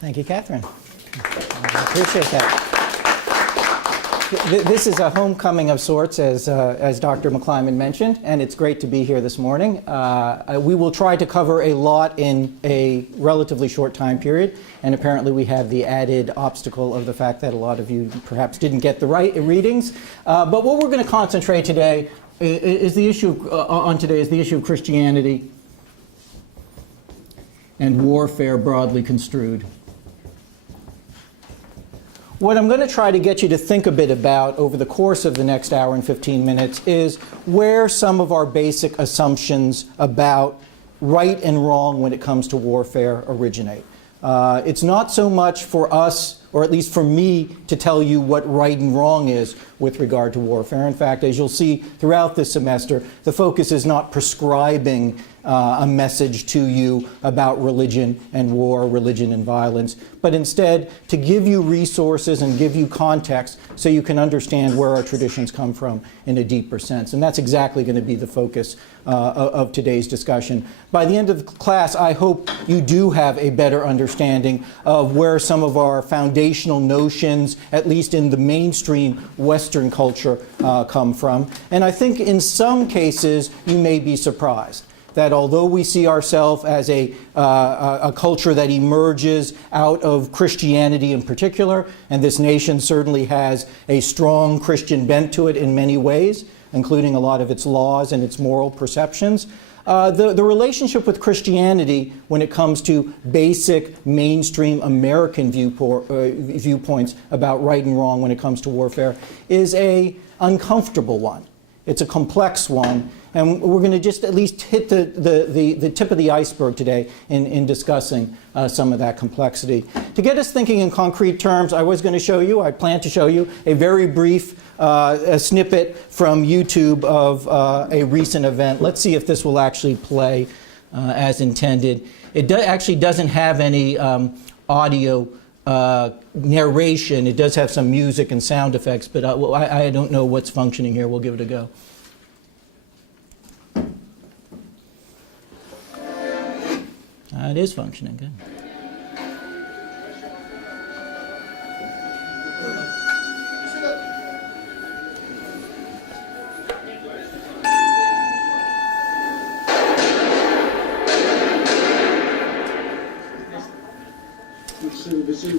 Thank you, Catherine. I appreciate that. This is a homecoming of sorts, as Dr. McClyman mentioned, and it's great to be here this morning. We will try to cover a lot in a relatively short time period, and apparently we have the added obstacle of the fact that a lot of you perhaps didn't get the right readings. But what we're going to concentrate today is the issue of Christianity and warfare broadly construed. What I'm going to try to get you to think a bit about over the course of the next hour and 15 minutes is where some of our basic assumptions about right and wrong when it comes to warfare originate. It's not so much for us, or at least for me, to tell you what right and wrong is with regard to warfare. In fact, as you'll see throughout this semester, the focus is not prescribing a message to you about religion and war, religion and violence, but instead to give you resources and give you context so you can understand where our traditions come from in a deeper sense. And that's exactly going to be the focus of today's discussion. By the end of the class, I hope you do have a better understanding of where some of our foundational notions, at least in the mainstream Western culture, come from. And I think in some cases you may be surprised that although we see ourselves as a culture that emerges out of Christianity in particular, and this nation certainly has a strong Christian bent to it in many ways, including a lot of its laws and its moral perceptions, the relationship with Christianity when it comes to basic mainstream American viewpoints about right and wrong when it comes to warfare is an uncomfortable one. It's a complex one, and we're going to just at least hit the tip of the iceberg today in discussing some of that complexity. To get us thinking in concrete terms, I plan to show you a very brief a snippet from YouTube of a recent event. Let's see if this will actually play as intended. It actually doesn't have any audio narration. It does have some music and sound effects, but I don't know what's functioning here. We'll give it a go. It is functioning, good.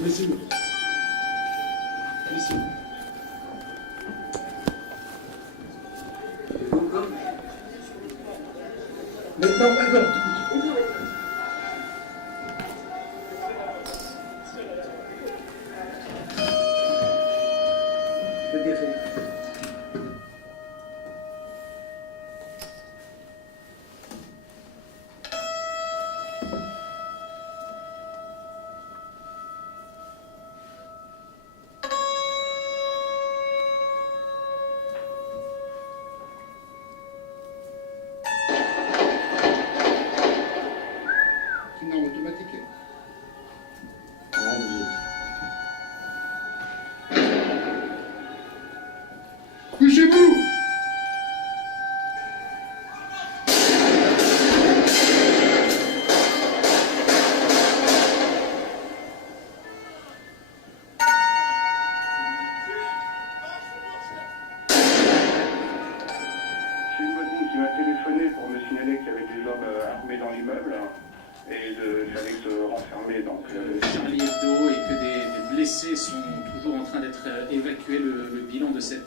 Listen. Charlie Hebdo et que des blessés sont toujours en train d'être évacués, le bilan de cette...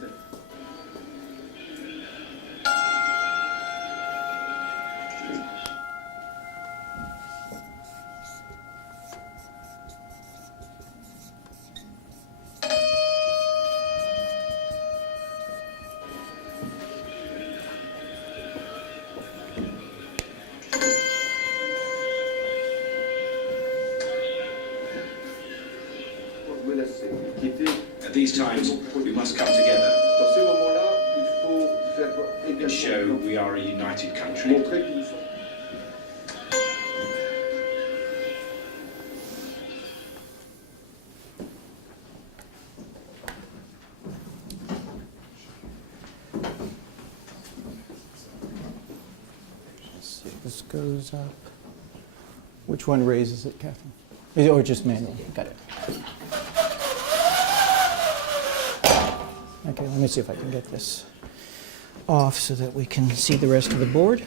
At these times, we must come together and show we are a united country. Let's see if this goes up. Which one raises it, Catherine? Or just manual? Got it. Okay, let me see if I can get this off so that we can see the rest of the board.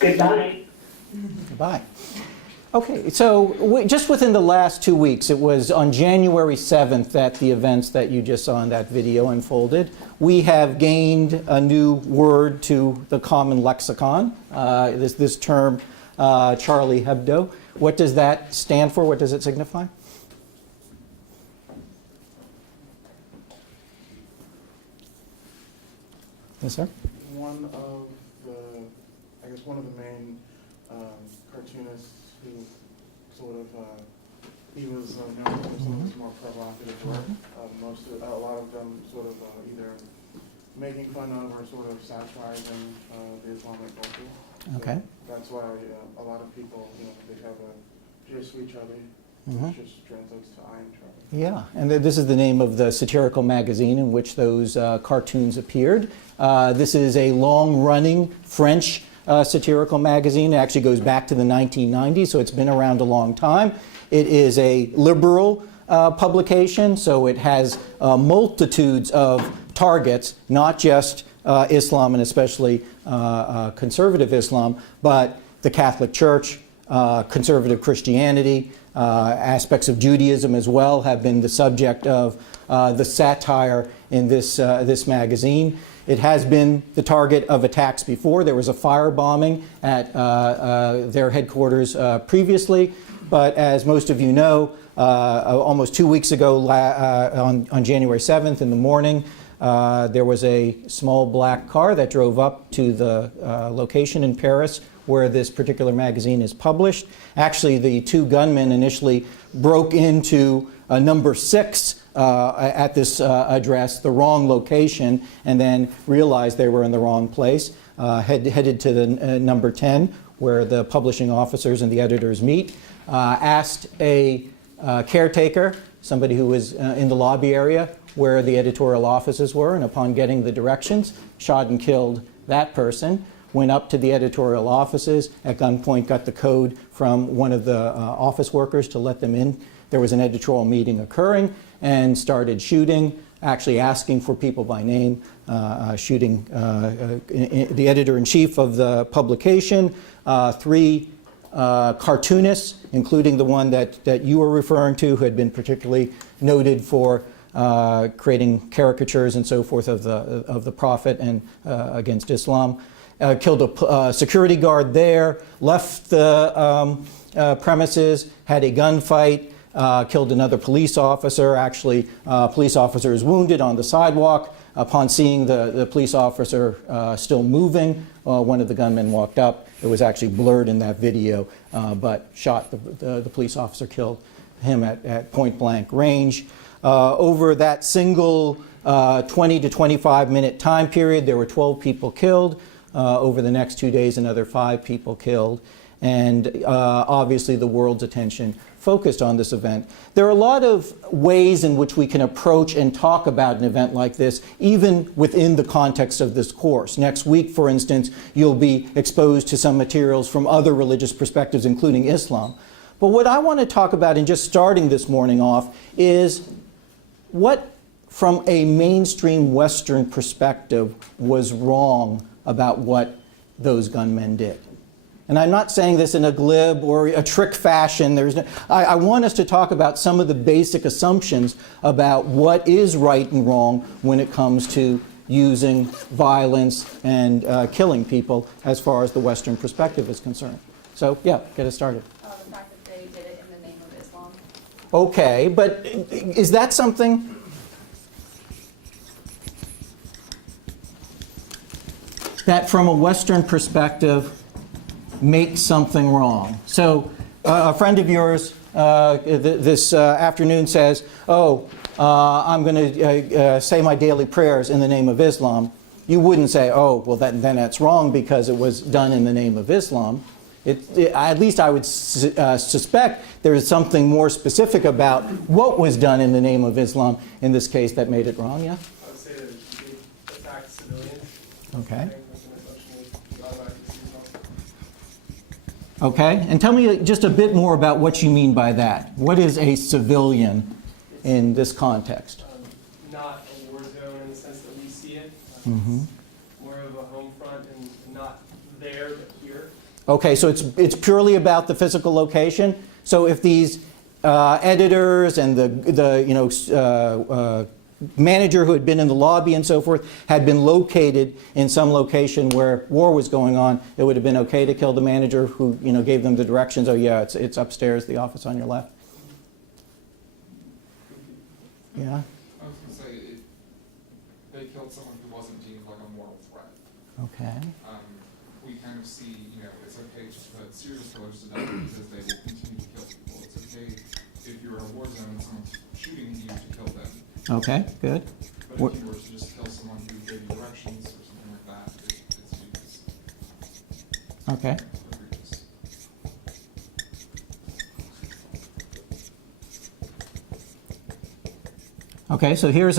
Goodbye. Goodbye. Okay, so just within the last 2 weeks, it was on January 7th that the events that you just saw in that video unfolded. We have gained a new word to the common lexicon, this term, Charlie Hebdo. What does that stand for? What does it signify? Yes, sir? One of the main cartoonists who sort of, he was known for some of his more provocative work. A lot of them sort of either making fun of or sort of satirizing the Islamic culture. So Okay. that's why a lot of people, they have a Je suis Charlie, which just translates to I am Charlie. Yeah, and this is the name of the satirical magazine in which those cartoons appeared. This is a long-running French satirical magazine. It actually goes back to the 1990s, so it's been around a long time. It is a liberal publication, so it has multitudes of targets, not just Islam and especially conservative Islam, but the Catholic Church, conservative Christianity, aspects of Judaism as well have been the subject of the satire in this magazine. It has been the target of attacks before. There was a firebombing at their headquarters previously, but as most of you know, almost 2 weeks ago on January 7th in the morning, there was a small black car that drove up to the location in Paris where this particular magazine is published. Actually, the two gunmen initially broke into number 6 at this address, the wrong location, and then realized they were in the wrong place, headed to the number 10, where the publishing officers and the editors meet, asked a caretaker, somebody who was in the lobby area, where the editorial offices were, and upon getting the directions, shot and killed that person, went up to the editorial offices, at gunpoint got the code from one of the office workers to let them in. There was an editorial meeting occurring, and started shooting, actually asking for people by name, shooting the editor-in-chief of the publication, 3 cartoonists, including the one that you were referring to, who had been particularly noted for creating caricatures and so forth of the Prophet and against Islam. Killed a security guard there, left the premises, had a gunfight, killed another police officer. Actually, police officer is wounded on the sidewalk. Upon seeing the police officer still moving, one of the gunmen walked up. It was actually blurred in that video, but shot the police officer, killed him at point blank range. Over that single 20 to 25 minute time period, there were 12 people killed. Over the next 2 days, another 5 people killed. And obviously the world's attention focused on this event. There are a lot of ways in which we can approach and talk about an event like this, even within the context of this course. Next week, for instance, you'll be exposed to some materials from other religious perspectives, including Islam. But what I want to talk about, in just starting this morning off, is what, from a mainstream Western perspective, was wrong about what those gunmen did. And I'm not saying this in a glib or a trick fashion. I want us to talk about some of the basic assumptions about what is right and wrong when it comes to using violence and killing people as far as the Western perspective is concerned. So, yeah, get us started. The fact that they did it in the name of Islam. Okay, but is that something that from a Western perspective makes something wrong? So a friend of yours this afternoon says, I'm going to say my daily prayers in the name of Islam. You wouldn't say, well, then that's wrong because it was done in the name of Islam. At least I would suspect there is something more specific about what was done in the name of Islam in this case that made it wrong, yeah? I would say that he attacked civilians Okay. Okay, and tell me just a bit more about what you mean by that. What is a civilian in this context? Not a war zone in the sense that we see it. Mm-hmm. It's more of a home front and not there but here. Okay, so it's purely about the physical location. So if these editors and the manager who had been in the lobby and so forth had been located in some location where war was going on, it would have been okay to kill the manager who gave them the directions. Oh yeah, it's upstairs, the office on your left. Yeah. I was going to say, they killed someone who wasn't deemed like a moral threat. Okay. We kind of see, it's okay to put serious killers to death because they will continue to kill people. It's okay if you're in a war zone and someone's shooting you to kill them. Okay, good. But if you were to just kill someone who gave you directions or something like that, it's Okay. egregious. Okay, so here's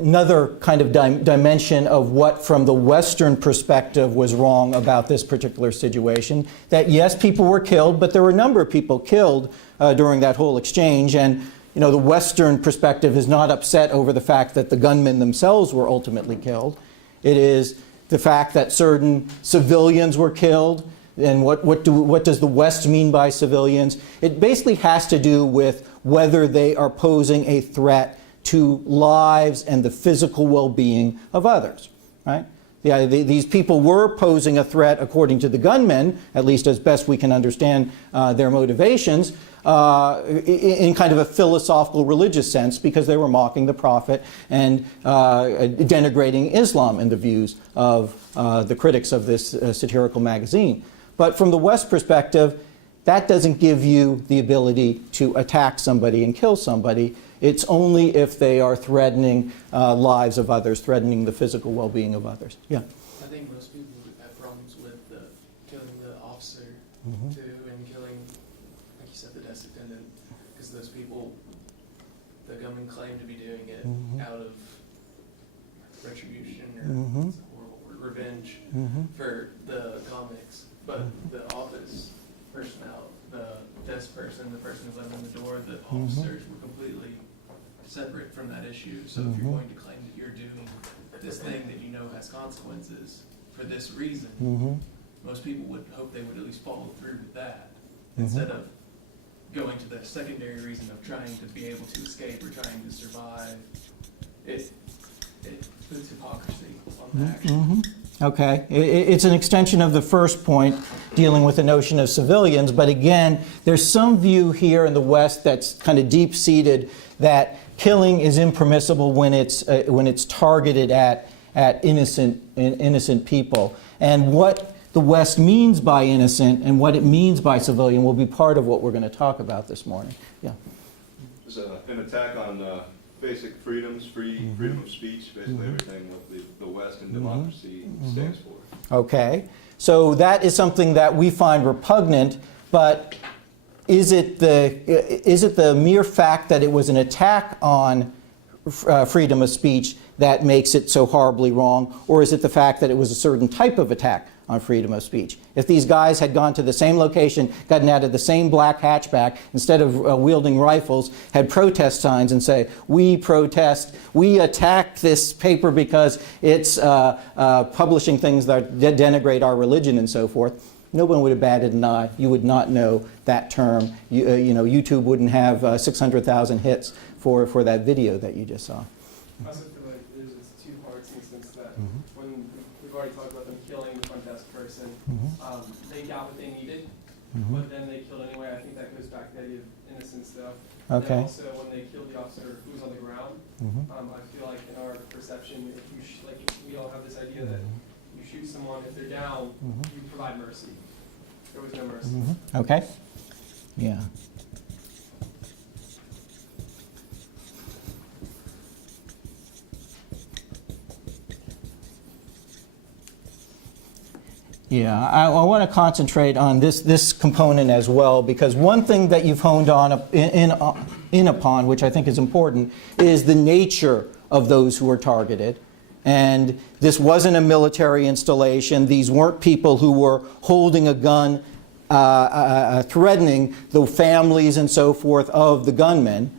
another kind of dimension of what, from the Western perspective, was wrong about this particular situation. That yes, people were killed, but there were a number of people killed during that whole exchange. And the Western perspective is not upset over the fact that the gunmen themselves were ultimately killed. It is the fact that certain civilians were killed. And what does the West mean by civilians? It basically has to do with whether they are posing a threat to lives and the physical well-being of others, right? These people were posing a threat according to the gunmen, at least as best we can understand their motivations, in kind of a philosophical religious sense, because they were mocking the Prophet and denigrating Islam in the views of the critics of this satirical magazine. But from the West perspective, that doesn't give you the ability to attack somebody and kill somebody. It's only if they are threatening lives of others, threatening the physical well-being of others. Yeah. I think most people would have problems with killing the officer too, and killing, like you said, the desk attendant, because those people, the gunmen claim to be doing it out of retribution or what's the horrible word, revenge for the comics. But the office personnel, the desk person, the person who let them in the door, the officers were completely separate from that issue. So if you're going to claim that you're doing this thing that you know has consequences for this reason, most people would hope they would at least follow through with that instead of going to the secondary reason of trying to be able to escape or trying to survive. It puts hypocrisy on the action. Okay, it's an extension of the first point dealing with the notion of civilians, but again, there's some view here in the West that's kind of deep-seated that killing is impermissible when it's targeted at innocent people. And what the West means by innocent and what it means by civilian will be part of what we're going to talk about this morning. Yeah. It's an attack on basic freedoms, freedom of speech, basically everything what the West and democracy stands for. Okay, so that is something that we find repugnant, but is it the mere fact that it was an attack on freedom of speech that makes it so horribly wrong, or is it the fact that it was a certain type of attack on freedom of speech? If these guys had gone to the same location, gotten out of the same black hatchback, instead of wielding rifles, had protest signs and say, "We protest, we attack this paper because it's publishing things that denigrate our religion," and so forth, no one would have batted an eye. You would not know that term. YouTube wouldn't have 600,000 hits for that video that you just saw. I also feel like there's two parts in the sense that when we've already talked about them killing the front desk person, they got what they needed, but then they killed anyway. I think that goes back to the idea of innocence though. Okay. And also when they killed the officer who was on the ground, I feel like in our perception, if you like we all have this idea that you shoot someone, if they're down, you provide mercy. There was no mercy. Okay. Yeah. Yeah, I want to concentrate on this component as well, because one thing that you've honed on in upon, which I think is important, is the nature of those who were targeted. And this wasn't a military installation. These weren't people who were holding a gun, threatening the families and so forth of the gunmen.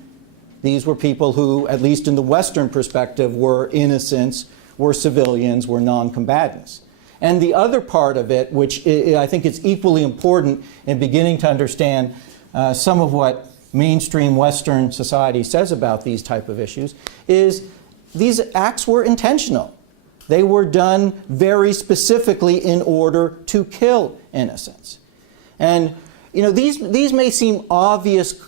These were people who, at least in the Western perspective, were innocents, were civilians, were non-combatants. And the other part of it, which I think is equally important in beginning to understand some of what mainstream Western society says about these type of issues, is these acts were intentional. They were done very specifically in order to kill innocents. And you know, these may seem obvious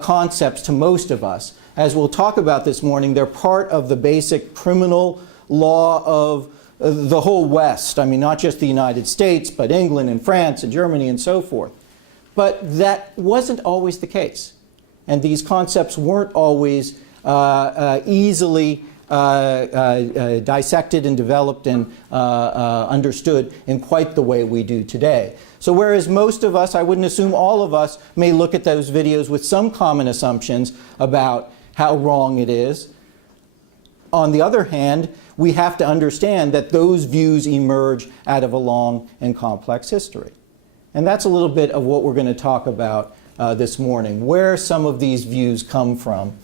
concepts to most of us. As we'll talk about this morning, they're part of the basic criminal law of the whole West. I mean, not just the United States, but England and France and Germany and so forth. But that wasn't always the case. And these concepts weren't always easily dissected and developed and understood in quite the way we do today. So whereas most of us, I wouldn't assume all of us, may look at those videos with some common assumptions about how wrong it is, on the other hand, we have to understand that those views emerge out of a long and complex history. And that's a little bit of what we're going to talk about this morning, where some of these views come from.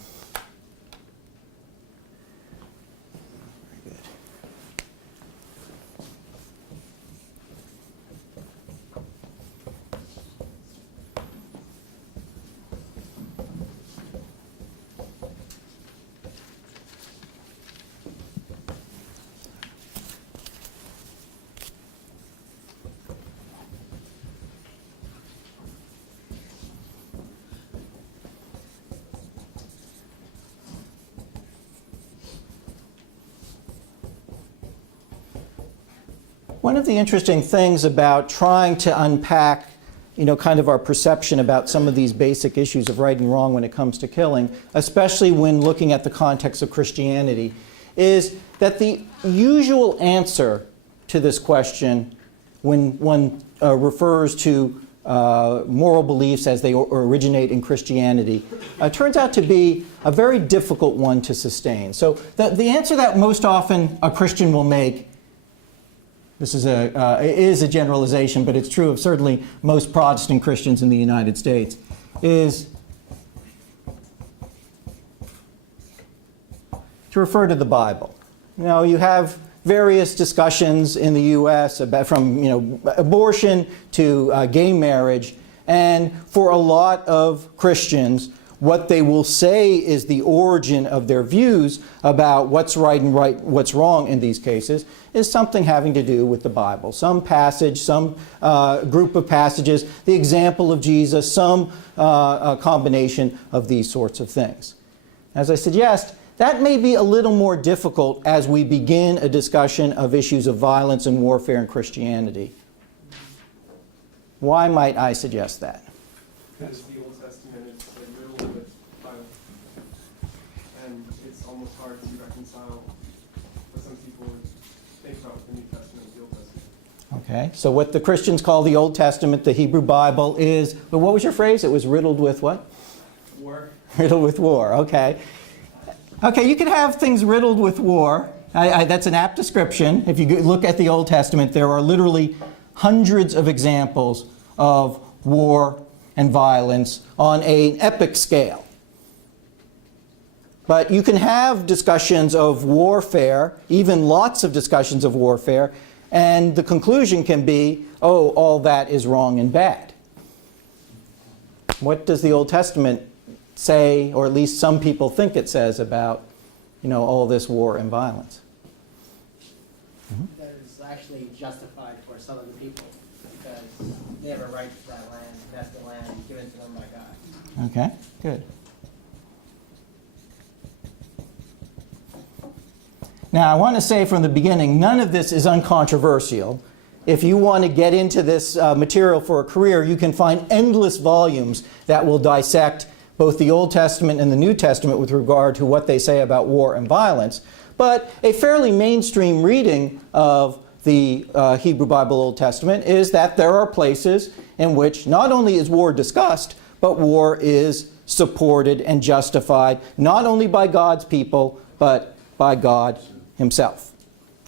One of the interesting things about trying to unpack, you know, kind of our perception about some of these basic issues of right and wrong when it comes to killing, especially when looking at the context of Christianity, is that the usual answer to this question when one refers to moral beliefs as they originate in Christianity turns out to be a very difficult one to sustain. So the answer that most often a Christian will make, this is a generalization, but it's true of certainly most Protestant Christians in the United States, is to refer to the Bible. You know, you have various discussions in the U.S. about, from abortion to gay marriage, and for a lot of Christians, what they will say is the origin of their views about what's right and what's wrong in these cases is something having to do with the Bible. Some passage, some group of passages, the example of Jesus, some combination of these sorts of things. As I suggest, that may be a little more difficult as we begin a discussion of issues of violence and warfare in Christianity. Why might I suggest that? Because the Old Testament is riddled with violence, and it's almost hard to reconcile what some people think about the New Testament and the Old Testament. Okay, so what the Christians call the Old Testament, the Hebrew Bible, is, but what was your phrase? It was riddled with what? War. Riddled with war, okay. Okay, you can have things riddled with war. That's an apt description. If you look at the Old Testament, there are literally hundreds of examples of war and violence on an epic scale. But you can have discussions of warfare, even lots of discussions of warfare, and the conclusion can be, oh, all that is wrong and bad. What does the Old Testament say, or at least some people think it says, about all this war and violence? That is actually justified for some of the people because they have a right to that land. That's the land given to them by God. Okay, good. Now, I want to say from the beginning, none of this is uncontroversial. If you want to get into this material for a career, you can find endless volumes that will dissect both the Old Testament and the New Testament with regard to what they say about war and violence. But a fairly mainstream reading of the Hebrew Bible Old Testament is that there are places in which not only is war discussed, but war is supported and justified, not only by God's people, but by God himself.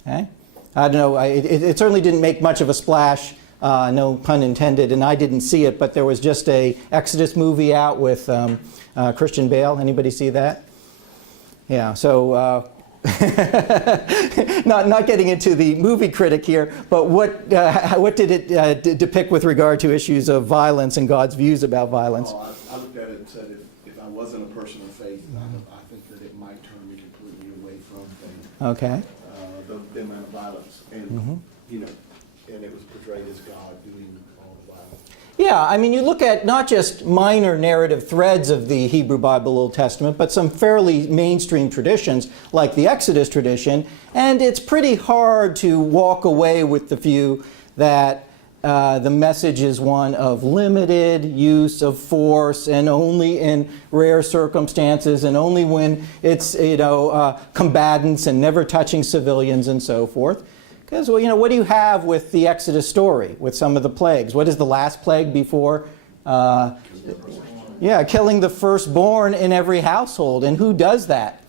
Okay? I don't know, it certainly didn't make much of a splash, no pun intended, and I didn't see it, but there was just a Exodus movie out with Christian Bale. Anybody see that? Yeah, so not getting into the movie critic here, but what did it depict with regard to issues of violence and God's views about violence? Oh, I looked at it and said if I wasn't a person of faith, I think that it might turn me completely away from faith. Okay. The amount of violence, and you know, and it was portrayed as God doing all the violence. Yeah, I mean, you look at not just minor narrative threads of the Hebrew Bible Old Testament, but some fairly mainstream traditions, like the Exodus tradition, and it's pretty hard to walk away with the view that the message is one of limited use of force, and only in rare circumstances, and only when it's, combatants and never touching civilians and so forth. Because, well, what do you have with the Exodus story, with some of the plagues? What is the last plague before? Killing the firstborn in every household. And who does that?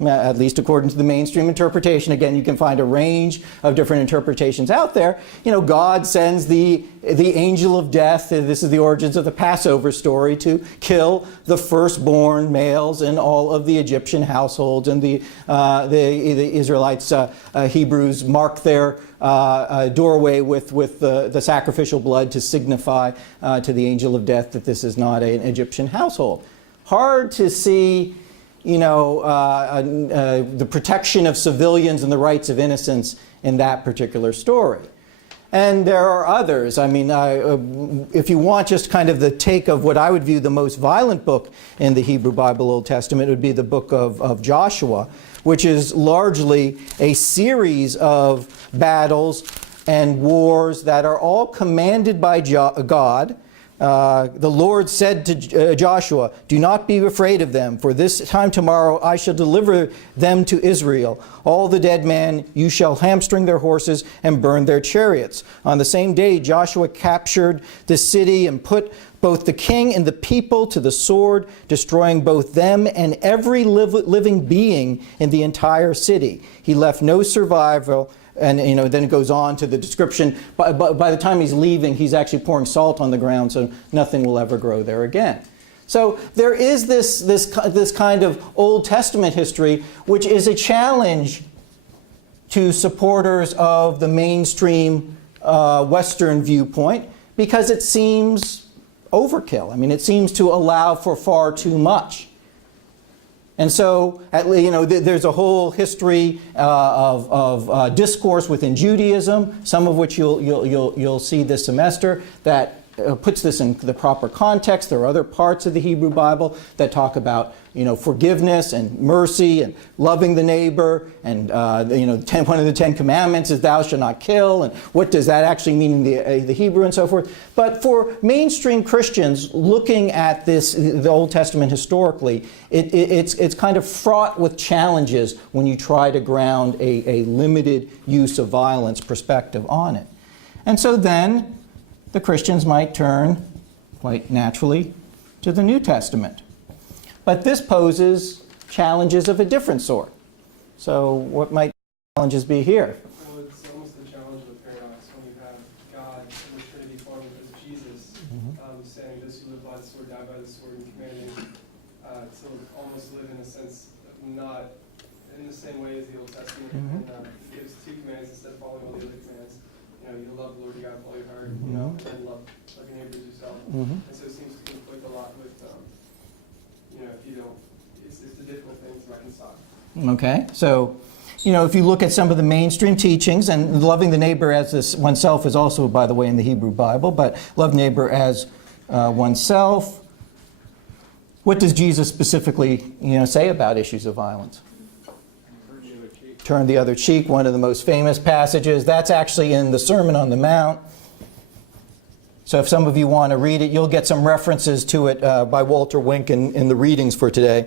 At least according to the mainstream interpretation. Again, you can find a range of different interpretations out there. God sends the angel of death, this is the origins of the Passover story, to kill the firstborn males in all of the Egyptian households. And the Israelites, Hebrews, mark their doorway with the sacrificial blood to signify to the angel of death that this is not an Egyptian household. Hard to see the protection of civilians and the rights of innocence in that particular story. And there are others. I mean, if you want just kind of the take of what I would view the most violent book in the Hebrew Bible Old Testament, it would be the book of Joshua, which is largely a series of battles and wars that are all commanded by God. The Lord said to Joshua, "Do not be afraid of them, for this time tomorrow I shall deliver them to Israel. All the dead men you shall hamstring their horses and burn their chariots." On the same day Joshua captured the city and put both the king and the people to the sword, destroying both them and every living being in the entire city. He left no survivor. And then it goes on to the description. By the time he's leaving, he's actually pouring salt on the ground, so nothing will ever grow there again. So there is this kind of Old Testament history, which is a challenge to supporters of the mainstream Western viewpoint, because it seems overkill. I mean, it seems to allow for far too much. And so, there's a whole history of discourse within Judaism, some of which you'll see this semester, that puts this in the proper context. There are other parts of the Hebrew Bible that talk about forgiveness and mercy and loving the neighbor, and one of the 10 Commandments is "Thou shalt not kill," and what does that actually mean in the Hebrew and so forth. But for mainstream Christians looking at the Old Testament historically, it's kind of fraught with challenges when you try to ground a limited use of violence perspective on it. And so then the Christians might turn, quite naturally, to the New Testament. But this poses challenges of a different sort. So what might challenges be here? Well, it's almost the challenge of a paradox when you have God in the Trinity form as Jesus, saying, "Those who live by the sword die by the sword," and commanding to almost live in a sense not in the same way as the Old Testament. And he gives 2 commands instead of following all the other commands. You love the Lord your God with all your heart, and love your neighbors yourself. And so it seems to conflict a lot with, if you don't, it's a difficult thing to reconcile. Okay, so, if you look at some of the mainstream teachings, and loving the neighbor as oneself is also, by the way, in the Hebrew Bible, but love neighbor as oneself. What does Jesus specifically, say about issues of violence? Turn the other cheek, one of the most famous passages. That's actually in the Sermon on the Mount. So if some of you want to read it, you'll get some references to it by Walter Wink in the readings for today.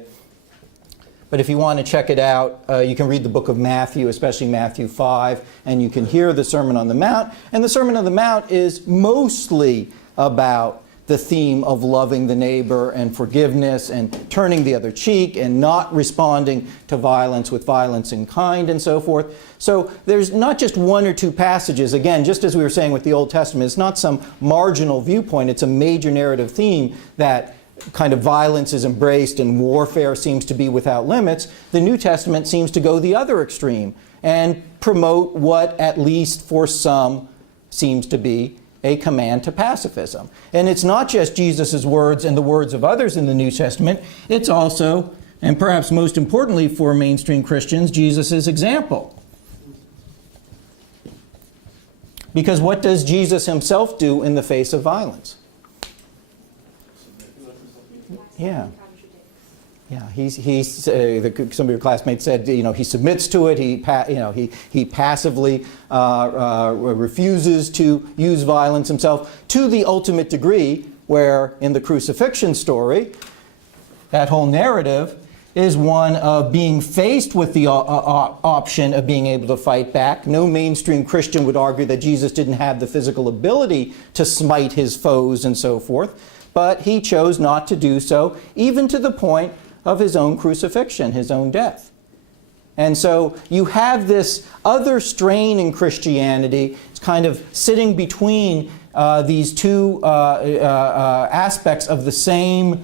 But if you want to check it out, you can read the book of Matthew, especially Matthew 5, and you can hear the Sermon on the Mount. And the Sermon on the Mount is mostly about the theme of loving the neighbor and forgiveness and turning the other cheek and not responding to violence with violence in kind and so forth. So there's not just one or two passages. Again, just as we were saying with the Old Testament, it's not some marginal viewpoint. It's a major narrative theme that kind of violence is embraced and warfare seems to be without limits. The New Testament seems to go the other extreme and promote what, at least for some, seems to be a command to pacifism. And it's not just Jesus' words and the words of others in the New Testament, it's also, and perhaps most importantly for mainstream Christians, Jesus' example. Because what does Jesus himself do in the face of violence? Yeah. Yeah, some of your classmates said, he submits to it. He passively refuses to use violence himself to the ultimate degree, where in the crucifixion story, that whole narrative is one of being faced with the option of being able to fight back. No mainstream Christian would argue that Jesus didn't have the physical ability to smite his foes and so forth, but he chose not to do so, even to the point of his own crucifixion, his own death. And so you have this other strain in Christianity. It's kind of sitting between these two aspects of the same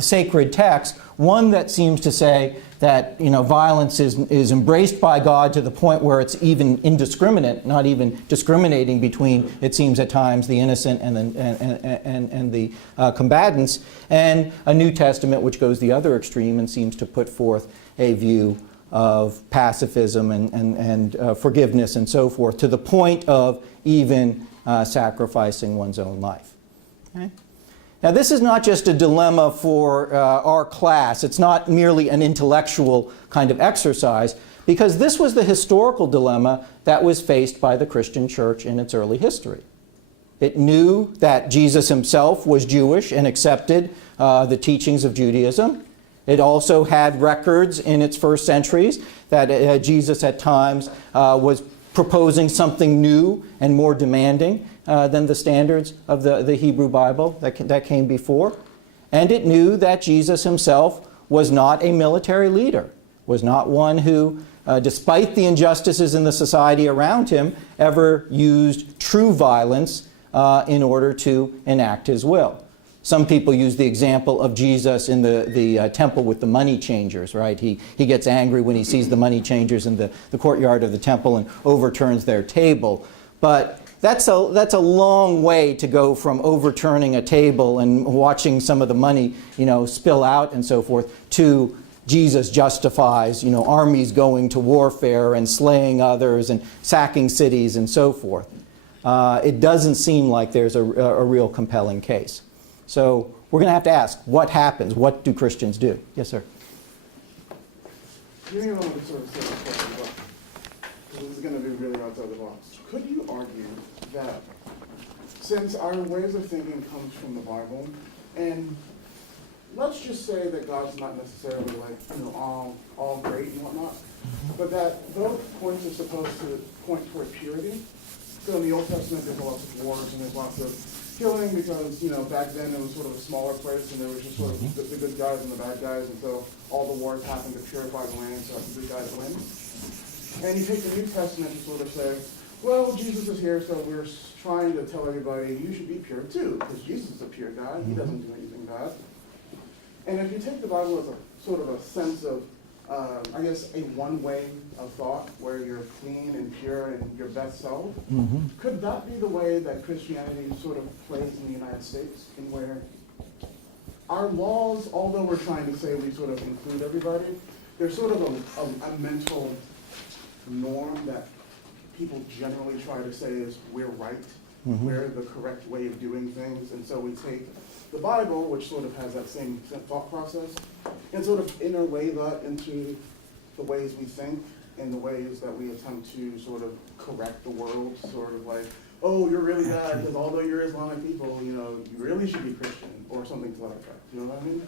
sacred text. One that seems to say that violence is embraced by God to the point where it's even indiscriminate, not even discriminating between, it seems at times, the innocent and the combatants, and a New Testament which goes the other extreme and seems to put forth a view of pacifism and forgiveness and so forth, to the point of even sacrificing one's own life. Okay? Now, this is not just a dilemma for our class. It's not merely an intellectual kind of exercise, because this was the historical dilemma that was faced by the Christian church in its early history. It knew that Jesus himself was Jewish and accepted the teachings of Judaism. It also had records in its first centuries that Jesus at times was proposing something new and more demanding than the standards of the Hebrew Bible that came before. And it knew that Jesus himself was not a military leader, was not one who, despite the injustices in the society around him, ever used true violence in order to enact his will. Some people use the example of Jesus in the temple with the money changers, right? He gets angry when he sees the money changers in the courtyard of the temple and overturns their table. But that's a long way to go from overturning a table and watching some of the money, spill out and so forth, to Jesus justifies, armies going to warfare and slaying others and sacking cities and so forth. It doesn't seem like there's a real compelling case. So we're going to have to ask, what happens? What do Christians do? Yes, sir. You know, sort of say this is going to be really outside the box. Could you argue that since our ways of thinking comes from the Bible, and let's just say that God's not necessarily all great and whatnot, but that both points are supposed to point toward purity. So in the Old Testament, there's lots of wars and there's lots of killing because, back then it was sort of a smaller place and there was just sort of the good guys and the bad guys, and so all the wars happened to purify the land so that the good guys win. And you take the New Testament and sort of say, well, Jesus is here, so we're trying to tell everybody you should be pure too, because Jesus is a pure God. He doesn't do anything bad. And if you take the Bible as a sort of a sense of, a one way of thought where you're clean and pure and your best self, could that be the way that Christianity sort of plays in the United States, in where our laws, although we're trying to say we sort of include everybody, there's sort of a mental norm that people generally try to say is we're right, we're the correct way of doing things, and so we take the Bible, which sort of has that same thought process, and sort of interlay that into the ways we think and the ways that we attempt to sort of correct the world, sort of like, oh, you're really bad because although you're Islamic people, you really should be Christian. or something to that effect. You know what I mean?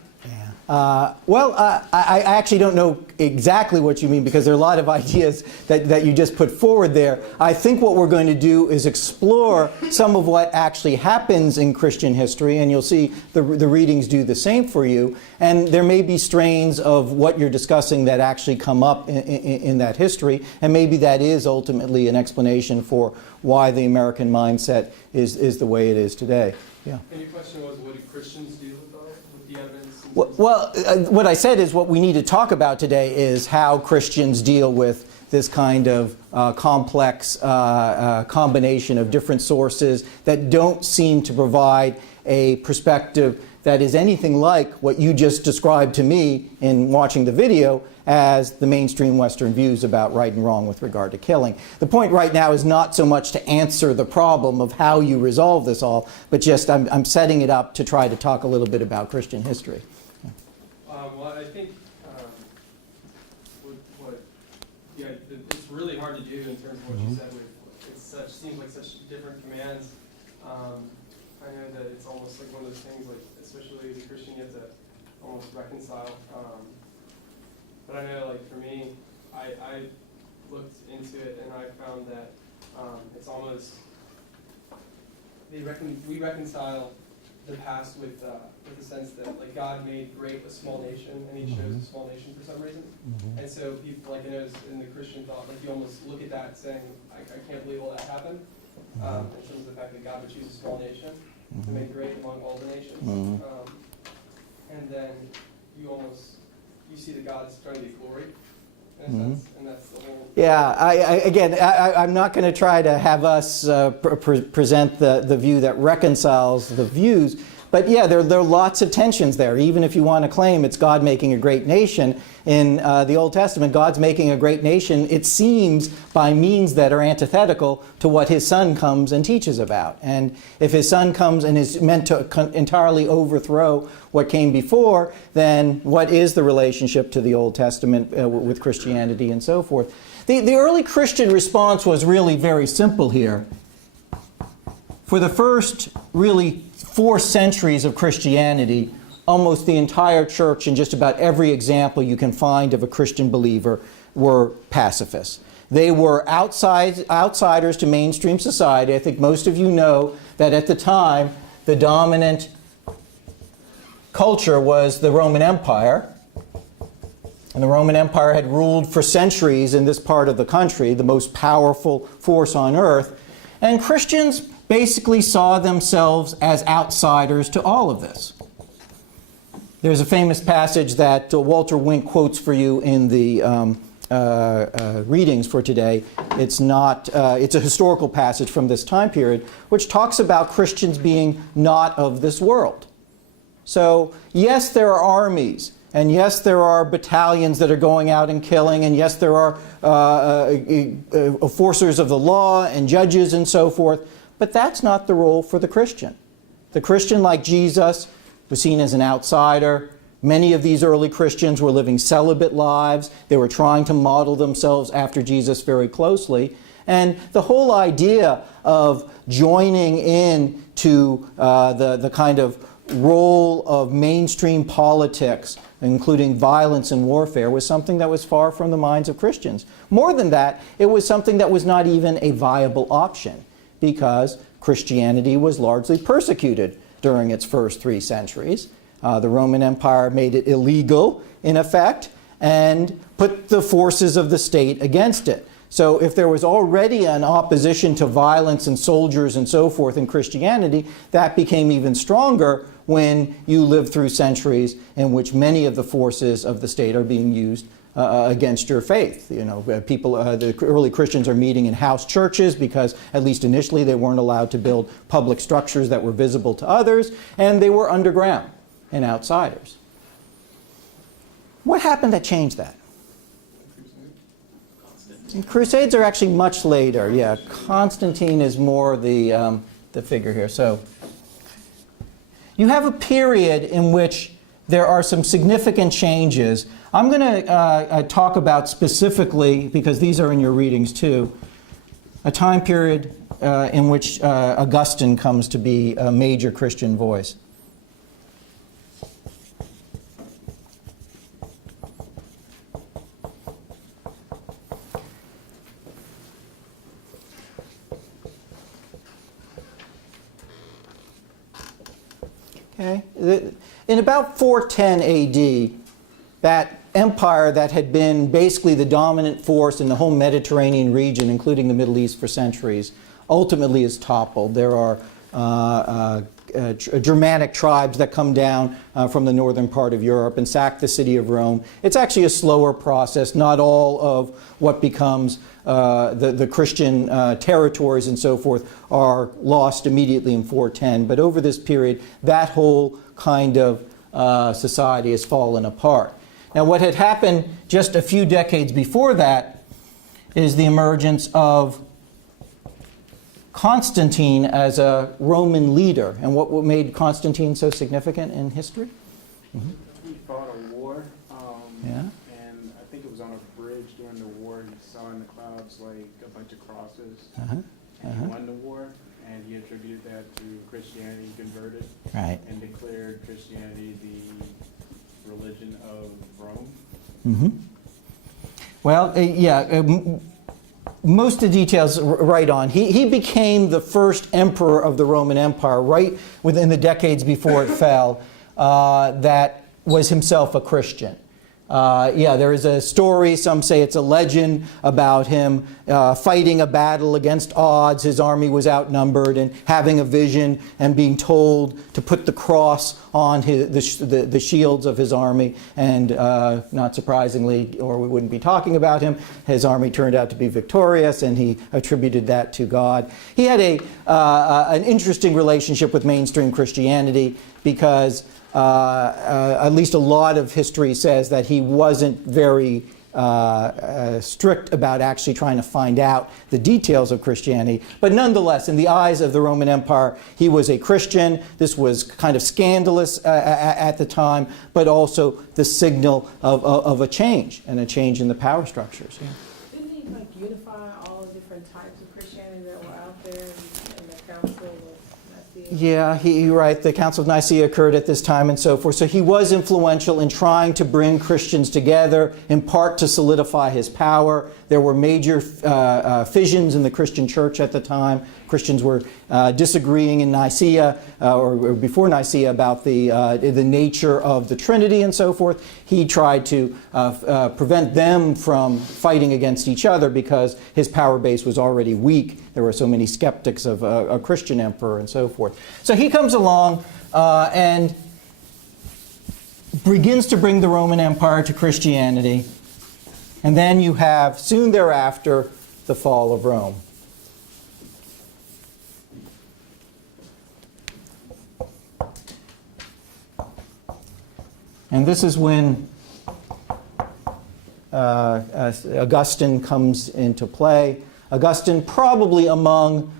I actually don't know exactly what you mean, because there are a lot of ideas that you just put forward there. I think what we're going to do is explore some of what actually happens in Christian history, and you'll see the readings do the same for you. And there may be strains of what you're discussing that actually come up in that history, and maybe that is ultimately an explanation for why the American mindset is the way it is today. Yeah. And your question was, what do Christians do with the evidence? Well, what I said is what we need to talk about today is how Christians deal with this kind of complex combination of different sources that don't seem to provide a perspective that is anything like what you just described to me in watching the video as the mainstream Western views about right and wrong with regard to killing. The point right now is not so much to answer the problem of how you resolve this all, but just I'm setting it up to try to talk a little bit about Christian history. Well, I think it's really hard to do in terms of what you said. Seems like such different commands. I know that it's almost like one of those things, like especially as a Christian, you have to almost reconcile. But I know, like for me, I looked into it and I found that it's almost we reconcile the past with the sense that like God made great a small nation, and He chose a small nation for some reason. And so people, like I know in the Christian thought, like you almost look at that saying, I can't believe all that happened. In terms of the fact that God would choose a small nation to make great among all the nations. And then you see that God's trying to get glory in a sense, and that's the whole. Yeah, I'm not going to try to have us present the view that reconciles the views, but yeah, there are lots of tensions there. Even if you want to claim it's God making a great nation, in the Old Testament, God's making a great nation, it seems, by means that are antithetical to what His Son comes and teaches about. And if His Son comes and is meant to entirely overthrow what came before, then what is the relationship to the Old Testament with Christianity and so forth? The early Christian response was really very simple here. For the first, really, 4 centuries of Christianity, almost the entire church and just about every example you can find of a Christian believer were pacifists. They were outsiders to mainstream society. I think most of you know that at the time, the dominant culture was the Roman Empire. And the Roman Empire had ruled for centuries in this part of the country, the most powerful force on earth. And Christians basically saw themselves as outsiders to all of this. There's a famous passage that Walter Wink quotes for you in the readings for today. It's a historical passage from this time period, which talks about Christians being not of this world. So, yes, there are armies, and yes, there are battalions that are going out and killing, and yes, there are enforcers of the law and judges and so forth, but that's not the role for the Christian. The Christian, like Jesus, was seen as an outsider. Many of these early Christians were living celibate lives. They were trying to model themselves after Jesus very closely. And the whole idea of joining in to the kind of role of mainstream politics, including violence and warfare, was something that was far from the minds of Christians. More than that, it was something that was not even a viable option, because Christianity was largely persecuted during its first 3 centuries. The Roman Empire made it illegal, in effect, and put the forces of the state against it. So if there was already an opposition to violence and soldiers and so forth in Christianity, that became even stronger when you lived through centuries in which many of the forces of the state are being used against your faith. You know, the early Christians are meeting in house churches because, at least initially, they weren't allowed to build public structures that were visible to others, and they were underground and outsiders. What happened that changed that? And Crusades are actually much later. Yeah, Constantine is more the figure here. So you have a period in which there are some significant changes. I'm going to talk about specifically, because these are in your readings too, a time period in which Augustine comes to be a major Christian voice. Okay? In about 410 AD, that empire that had been basically the dominant force in the whole Mediterranean region, including the Middle East for centuries, ultimately is toppled. There are Germanic tribes that come down from the northern part of Europe and sack the city of Rome. It's actually a slower process. Not all of what becomes the Christian territories and so forth are lost immediately in 410. But over this period, that whole kind of society has fallen apart. Now, what had happened just a few decades before that is the emergence of Constantine as a Roman leader. And what made Constantine so significant in history? He fought a war, Yeah. and I think it was on a bridge during the war. He saw in the clouds like a bunch of crosses, and he won the war, and he attributed that to Christianity. He converted Right. and declared Christianity the religion of Rome. Mm-hmm. Well, most of the details right on. He became the first emperor of the Roman Empire right within the decades before it fell that was himself a Christian. There is a story, some say it's a legend, about him fighting a battle against odds. His army was outnumbered, and having a vision and being told to put the cross on the shields of his army. And not surprisingly, or we wouldn't be talking about him, his army turned out to be victorious, and he attributed that to God. He had an interesting relationship with mainstream Christianity because at least a lot of history says that he wasn't very strict about actually trying to find out the details of Christianity. But nonetheless, in the eyes of the Roman Empire, he was a Christian. This was kind of scandalous at the time, but also the signal of a change, and a change in the power structures. Yeah. Didn't he like unify all the different types of Christianity that were out there in the council of Nicaea? Yeah, you're right. The Council of Nicaea occurred at this time and so forth. So he was influential in trying to bring Christians together, in part to solidify his power. There were major fissions in the Christian church at the time. Christians were disagreeing in Nicaea, or before Nicaea, about the nature of the Trinity and so forth. He tried to prevent them from fighting against each other because his power base was already weak. There were so many skeptics of a Christian emperor and so forth. So he comes along and begins to bring the Roman Empire to Christianity. And then you have, soon thereafter, the fall of Rome. And this is when Augustine comes into play. Augustine, probably among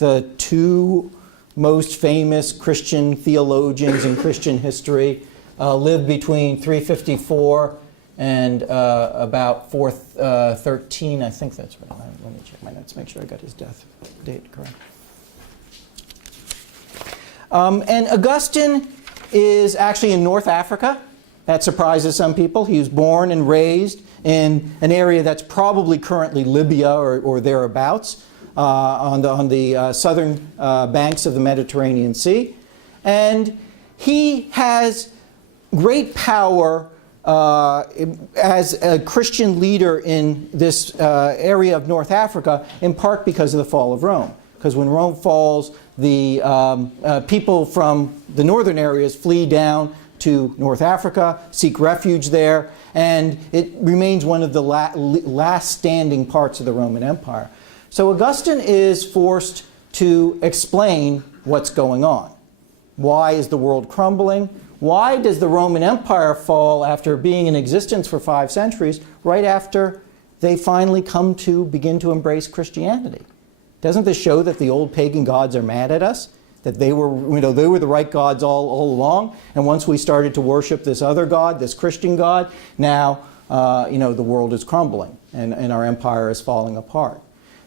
the two most famous Christian theologians in Christian history, lived between 354 and about 413. I think that's right. Let me check my notes, make sure I got his death date correct. And Augustine is actually in North Africa. That surprises some people. He was born and raised in an area that's probably currently Libya or thereabouts, on the southern banks of the Mediterranean Sea. And he has great power as a Christian leader in this area of North Africa, in part because of the fall of Rome. Because when Rome falls, the people from the northern areas flee down to North Africa, seek refuge there, and it remains one of the last standing parts of the Roman Empire. So Augustine is forced to explain what's going on. Why is the world crumbling? Why does the Roman Empire fall after being in existence for 5 centuries, right after they finally begin to embrace Christianity? Doesn't this show that the old pagan gods are mad at us? That they were the right gods all along, and once we started to worship this other god, this Christian god, now the world is crumbling and our empire is falling apart.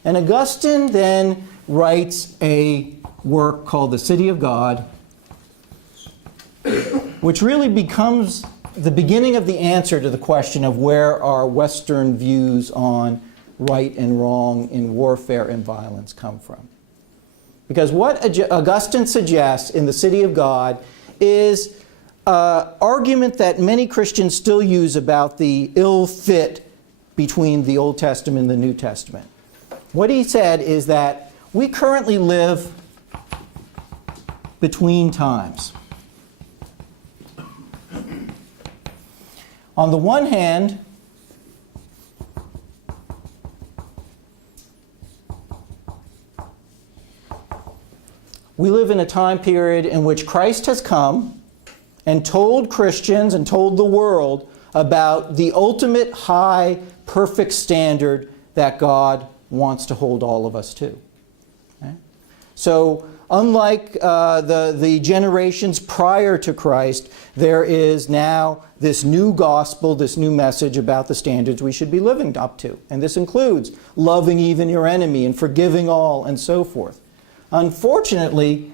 And Augustine then writes a work called The City of God, which really becomes the beginning of the answer to the question of where our Western views on right and wrong in warfare and violence come from. Because what Augustine suggests in The City of God is an argument that many Christians still use about the ill fit between the Old Testament and the New Testament. What he said is that we currently live between times. On the one hand, we live in a time period in which Christ has come and told Christians and told the world about the ultimate high, perfect standard that God wants to hold all of us to. Okay? So, unlike the generations prior to Christ, there is now this new gospel, this new message about the standards we should be living up to. And this includes loving even your enemy and forgiving all and so forth. Unfortunately,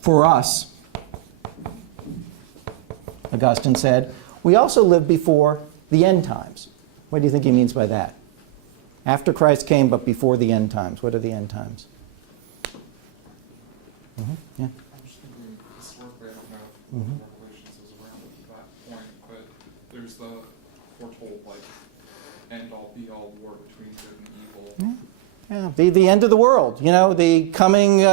for us, Augustine said, we also live before the end times. What do you think he means by that? After Christ came, but before the end times. What are the end times? Yeah. I'm just thinking historically, I don't know if Revelations is around at that point, but there's the foretold, like, end-all, be-all war between good and evil. Yeah, the end of the world. You know, the coming, you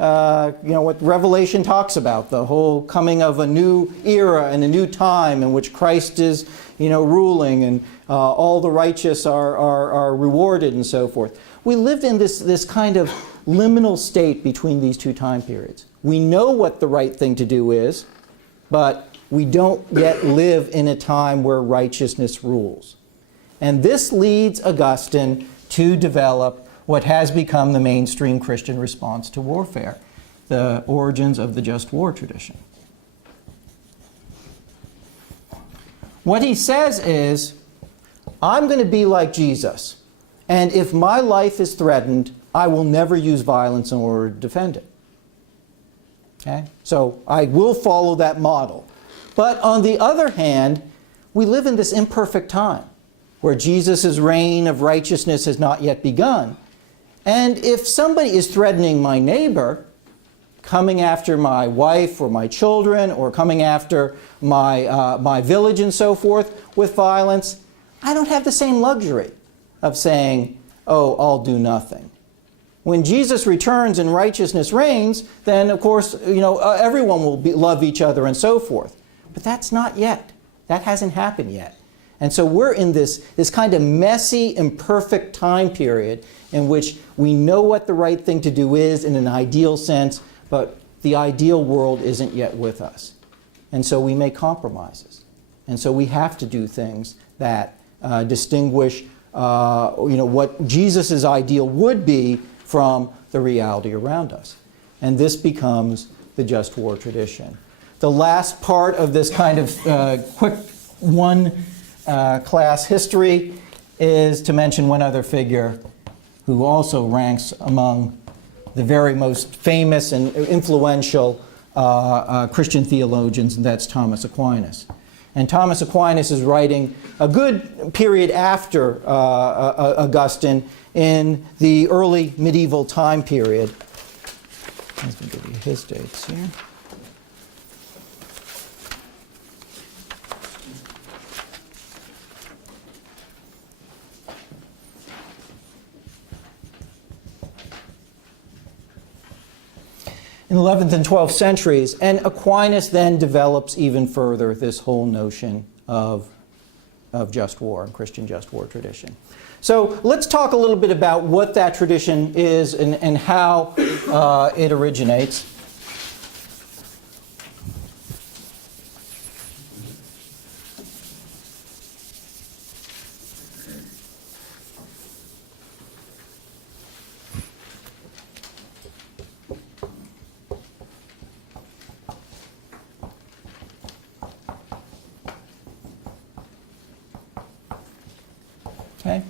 know, what Revelation talks about, the whole coming of a new era and a new time in which Christ is, you know, ruling and all the righteous are rewarded and so forth. We live in this kind of liminal state between these two time periods. We know what the right thing to do is, but we don't yet live in a time where righteousness rules. And this leads Augustine to develop what has become the mainstream Christian response to warfare, the origins of the just war tradition. What he says is, I'm going to be like Jesus, and if my life is threatened, I will never use violence in order to defend it. Okay? So I will follow that model. But on the other hand, we live in this imperfect time where Jesus' reign of righteousness has not yet begun. And if somebody is threatening my neighbor, coming after my wife or my children, or coming after my village and so forth with violence, I don't have the same luxury of saying, oh, I'll do nothing. When Jesus returns and righteousness reigns, then of course, you know, everyone will love each other and so forth. But that's not yet. That hasn't happened yet. And so we're in this kind of messy, imperfect time period in which we know what the right thing to do is in an ideal sense, but the ideal world isn't yet with us. And so we make compromises. And so we have to do things that distinguish you know, what Jesus' ideal would be from the reality around us. And this becomes the just war tradition. The last part of this kind of quick class history is to mention one other figure who also ranks among the very most famous and influential Christian theologians, and that's Thomas Aquinas. And Thomas Aquinas is writing a good period after Augustine in the early medieval time period. Let me give you his dates here. In the 11th and 12th centuries, and Aquinas then develops even further this whole notion of just war, Christian just war tradition. So let's talk a little bit about what that tradition is and how it originates. Okay?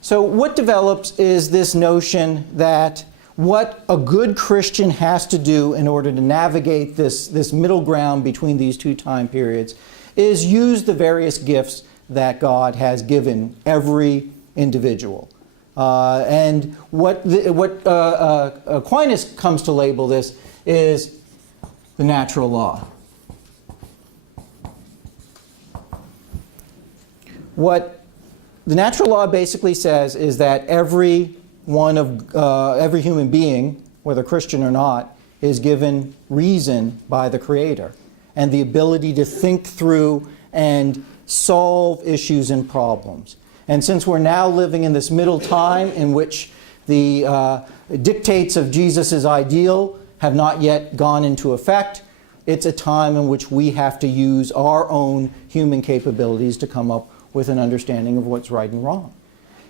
So what develops is this notion that what a good Christian has to do in order to navigate this middle ground between these two time periods is use the various gifts that God has given every individual. And what Aquinas comes to label this is the natural law. What the natural law basically says is that every human being, whether Christian or not, is given reason by the Creator and the ability to think through and solve issues and problems. And since we're now living in this middle time in which the dictates of Jesus' ideal have not yet gone into effect, it's a time in which we have to use our own human capabilities to come up with an understanding of what's right and wrong.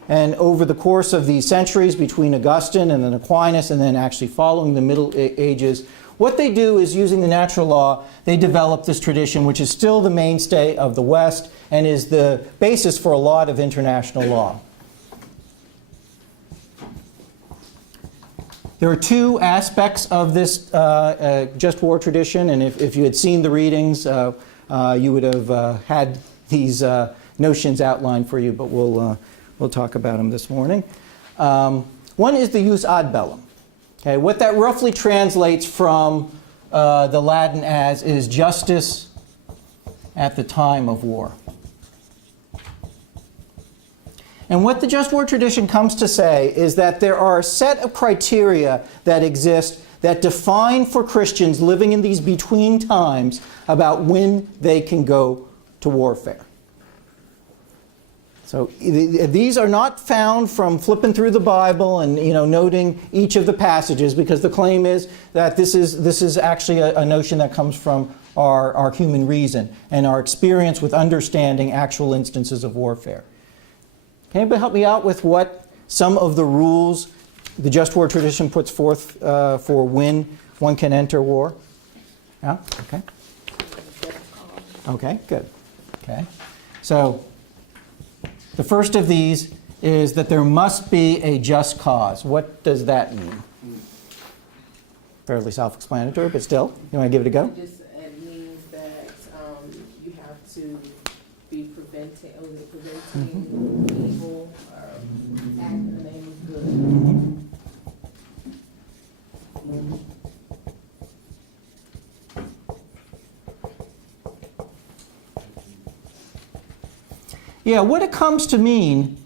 And over the course of these centuries between Augustine and then Aquinas and then actually following the Middle Ages, what they do is, using the natural law, they develop this tradition which is still the mainstay of the West and is the basis for a lot of international law. There are two aspects of this just war tradition, and if you had seen the readings, you would have had these notions outlined for you, but we'll talk about them this morning. One is the jus ad bellum. Okay, what that roughly translates from the Latin as is justice at the time of war. And what the just war tradition comes to say is that there are a set of criteria that exist that define for Christians living in these between times about when they can go to warfare. So these are not found from flipping through the Bible and noting each of the passages, because the claim is that this is actually a notion that comes from our human reason and our experience with understanding actual instances of warfare. Can anybody help me out with what some of the rules the just war tradition puts forth for when one can enter war? Yeah? Okay. Okay, good. Okay. So the first of these is that there must be a just cause. What does that mean? Fairly self-explanatory, but still, you want to give it a go? It means that you have to be preventing evil or act in the name of good. Yeah, what it comes to mean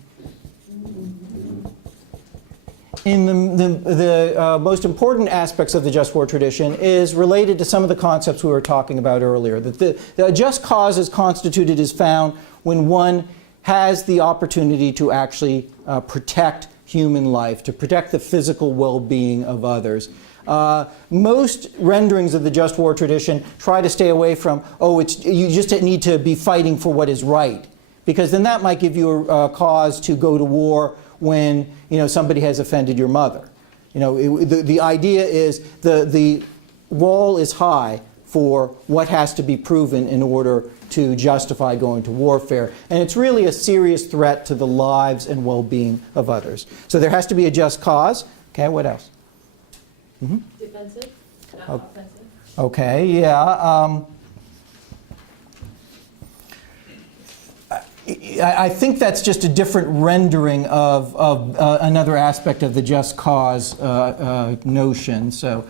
in the most important aspects of the just war tradition is related to some of the concepts we were talking about earlier. That the just cause is constituted is found when one has the opportunity to actually protect human life, to protect the physical well-being of others. Most renderings of the just war tradition try to stay away from, you just need to be fighting for what is right, because then that might give you a cause to go to war when somebody has offended your mother. The idea is the wall is high for what has to be proven in order to justify going to warfare. And it's really a serious threat to the lives and well-being of others. So there has to be a just cause. Okay, what else? Mm-hmm. Defensive, not offensive. Okay, yeah. I think that's just a different rendering of another aspect of the just cause notion. So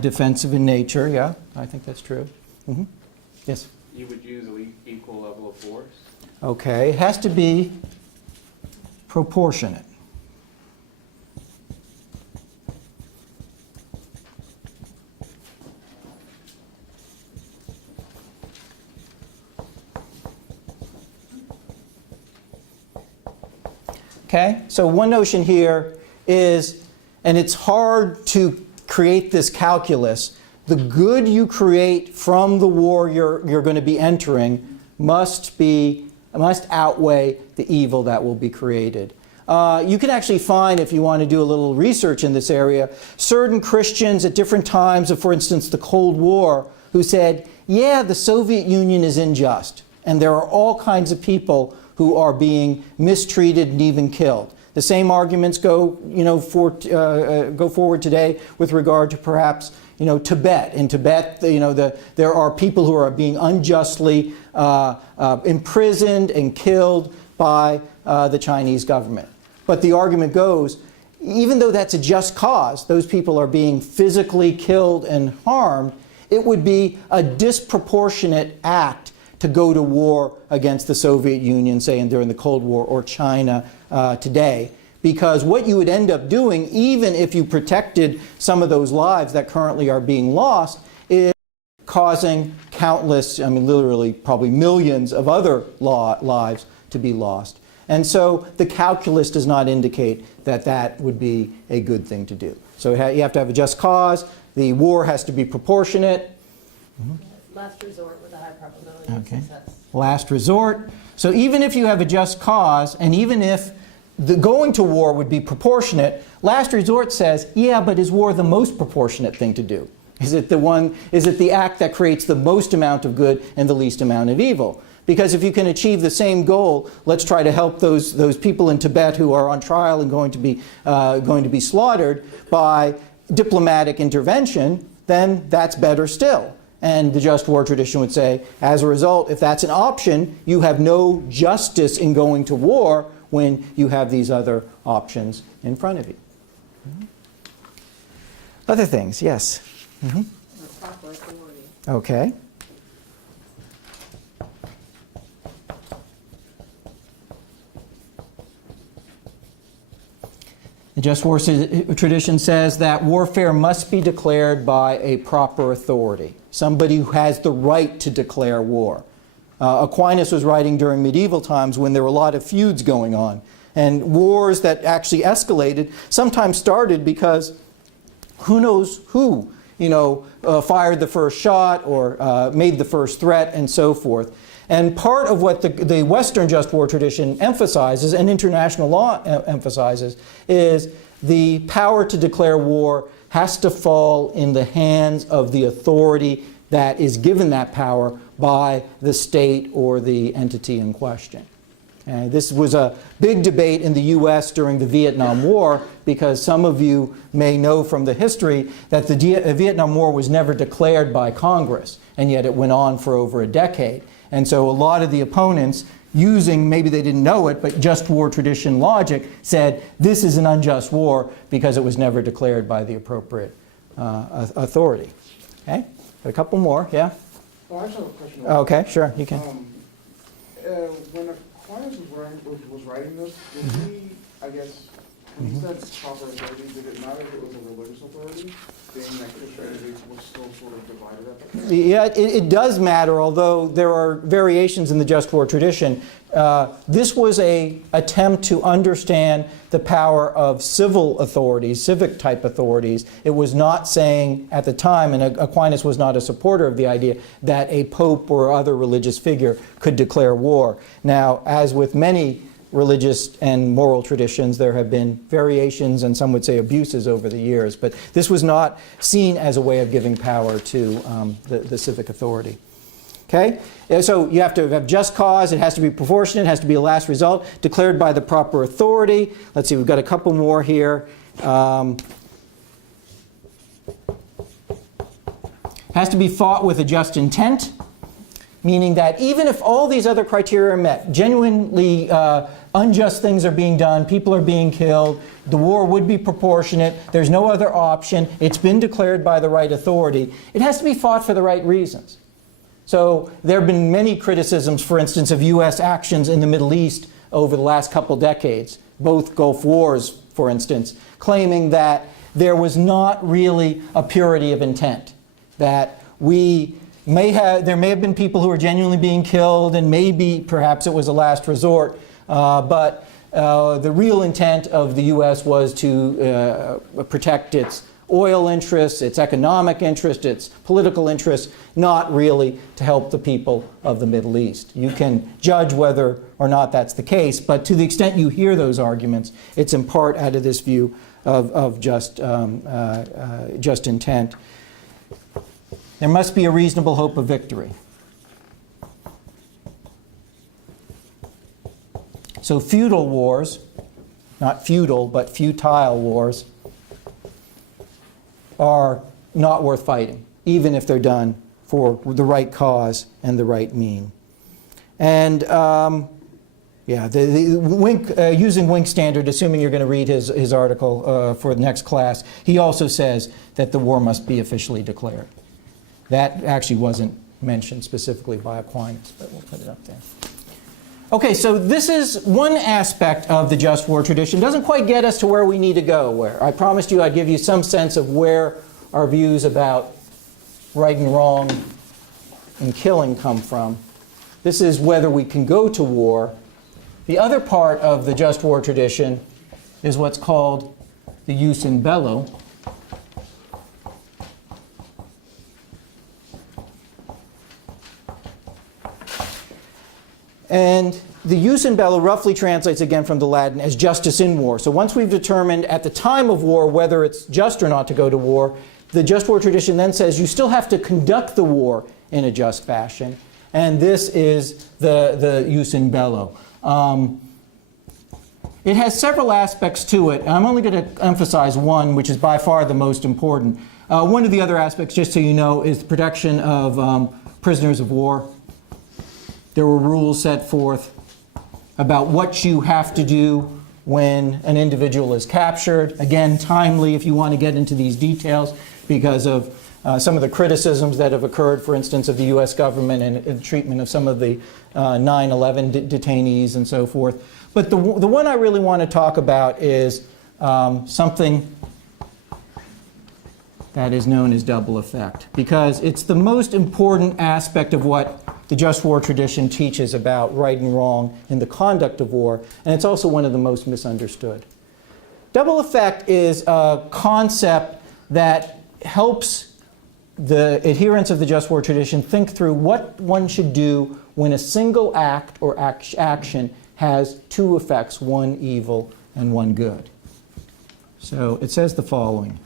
defensive in nature, yeah, I think that's true. Mm-hmm. Yes? You would use an equal level of force? Okay, it has to be proportionate. Okay, so one notion here is, and it's hard to create this calculus, the good you create from the war you're going to be entering must outweigh the evil that will be created. You can actually find, if you want to do a little research in this area, certain Christians at different times of, for instance, the Cold War, who said, yeah, the Soviet Union is unjust, and there are all kinds of people who are being mistreated and even killed. The same arguments go forward today with regard to perhaps Tibet. In Tibet, there are people who are being unjustly imprisoned and killed by the Chinese government. But the argument goes, even though that's a just cause, those people are being physically killed and harmed, it would be a disproportionate act to go to war against the Soviet Union, say, during the Cold War, or China today. Because what you would end up doing, even if you protected some of those lives that currently are being lost, is causing countless, literally probably millions of other lives to be lost. And so the calculus does not indicate that that would be a good thing to do. So you have to have a just cause. The war has to be proportionate. Last resort with a high probability of success. Last resort. So even if you have a just cause, and even if the going to war would be proportionate, last resort says, yeah, but is war the most proportionate thing to do? Is it the act that creates the most amount of good and the least amount of evil? Because if you can achieve the same goal, let's try to help those people in Tibet who are on trial and going to be slaughtered by diplomatic intervention, then that's better still. And the just war tradition would say, as a result, if that's an option, you have no justice in going to war when you have these other options in front of you. Other things, yes? Proper authority. Okay. The just war tradition says that warfare must be declared by a proper authority, somebody who has the right to declare war. Aquinas was writing during medieval times when there were a lot of feuds going on, and wars that actually escalated sometimes started because who knows who fired the first shot or made the first threat and so forth. And part of what the Western just war tradition emphasizes, and international law emphasizes, is the power to declare war has to fall in the hands of the authority that is given that power by the state or the entity in question. And this was a big debate in the U.S. during the Vietnam War, because some of you may know from the history that the Vietnam War was never declared by Congress, and yet it went on for over a decade. And so a lot of the opponents, using, maybe they didn't know it, but just war tradition logic, said this is an unjust war because it was never declared by the appropriate authority. Okay? Got a couple more, yeah? Well, I actually have a question. Okay, sure, you can. When Aquinas was writing this, did he, I guess, when he said proper authority, did it matter if it was a religious authority, being that Christianity was still sort of divided at that time? Yeah, it does matter, although there are variations in the just war tradition. This was an attempt to understand the power of civil authorities, civic type authorities. It was not saying at the time, and Aquinas was not a supporter of the idea, that a pope or other religious figure could declare war. Now, as with many religious and moral traditions, there have been variations and some would say abuses over the years, but this was not seen as a way of giving power to the civic authority. Okay? So you have to have just cause, it has to be proportionate, it has to be a last result, declared by the proper authority. Let's see, we've got a couple more here. Has to be fought with a just intent, meaning that even if all these other criteria are met, genuinely unjust things are being done, people are being killed, the war would be proportionate, there's no other option, it's been declared by the right authority, it has to be fought for the right reasons. So there have been many criticisms, for instance, of U.S. actions in the Middle East over the last couple decades, both Gulf Wars, for instance, claiming that there was not really a purity of intent, that there may have been people who were genuinely being killed, and maybe perhaps it was a last resort, but the real intent of the U.S. was to protect its oil interests, its economic interests, its political interests, not really to help the people of the Middle East. You can judge whether or not that's the case, but to the extent you hear those arguments, it's in part out of this view of just intent. There must be a reasonable hope of victory. So feudal wars not futile, but futile wars, are not worth fighting, even if they're done for the right cause and the right mean. And using Wink standard, assuming you're going to read his article for the next class, he also says that the war must be officially declared. That actually wasn't mentioned specifically by Aquinas, but we'll put it up there. Okay, so this is one aspect of the just war tradition. Doesn't quite get us to where we need to go. Where I promised you I'd give you some sense of where our views about right and wrong and killing come from. This is whether we can go to war. The other part of the just war tradition is what's called the jus in bello. And the jus in bello roughly translates again from the Latin as justice in war. So once we've determined at the time of war whether it's just or not to go to war, the just war tradition then says you still have to conduct the war in a just fashion. And this is the jus in bello. It has several aspects to it. I'm only going to emphasize one, which is by far the most important. One of the other aspects, just so you know, is the protection of prisoners of war. There were rules set forth about what you have to do when an individual is captured. Again, timely if you want to get into these details because of some of the criticisms that have occurred, for instance, of the U.S. government and the treatment of some of the 9/11 detainees and so forth. But the one I really want to talk about is something that is known as double effect, because it's the most important aspect of what the just war tradition teaches about right and wrong in the conduct of war, and it's also one of the most misunderstood. Double effect is a concept that helps the adherents of the just war tradition think through what one should do when a single act or action has two effects, one evil and one good. So it says the following.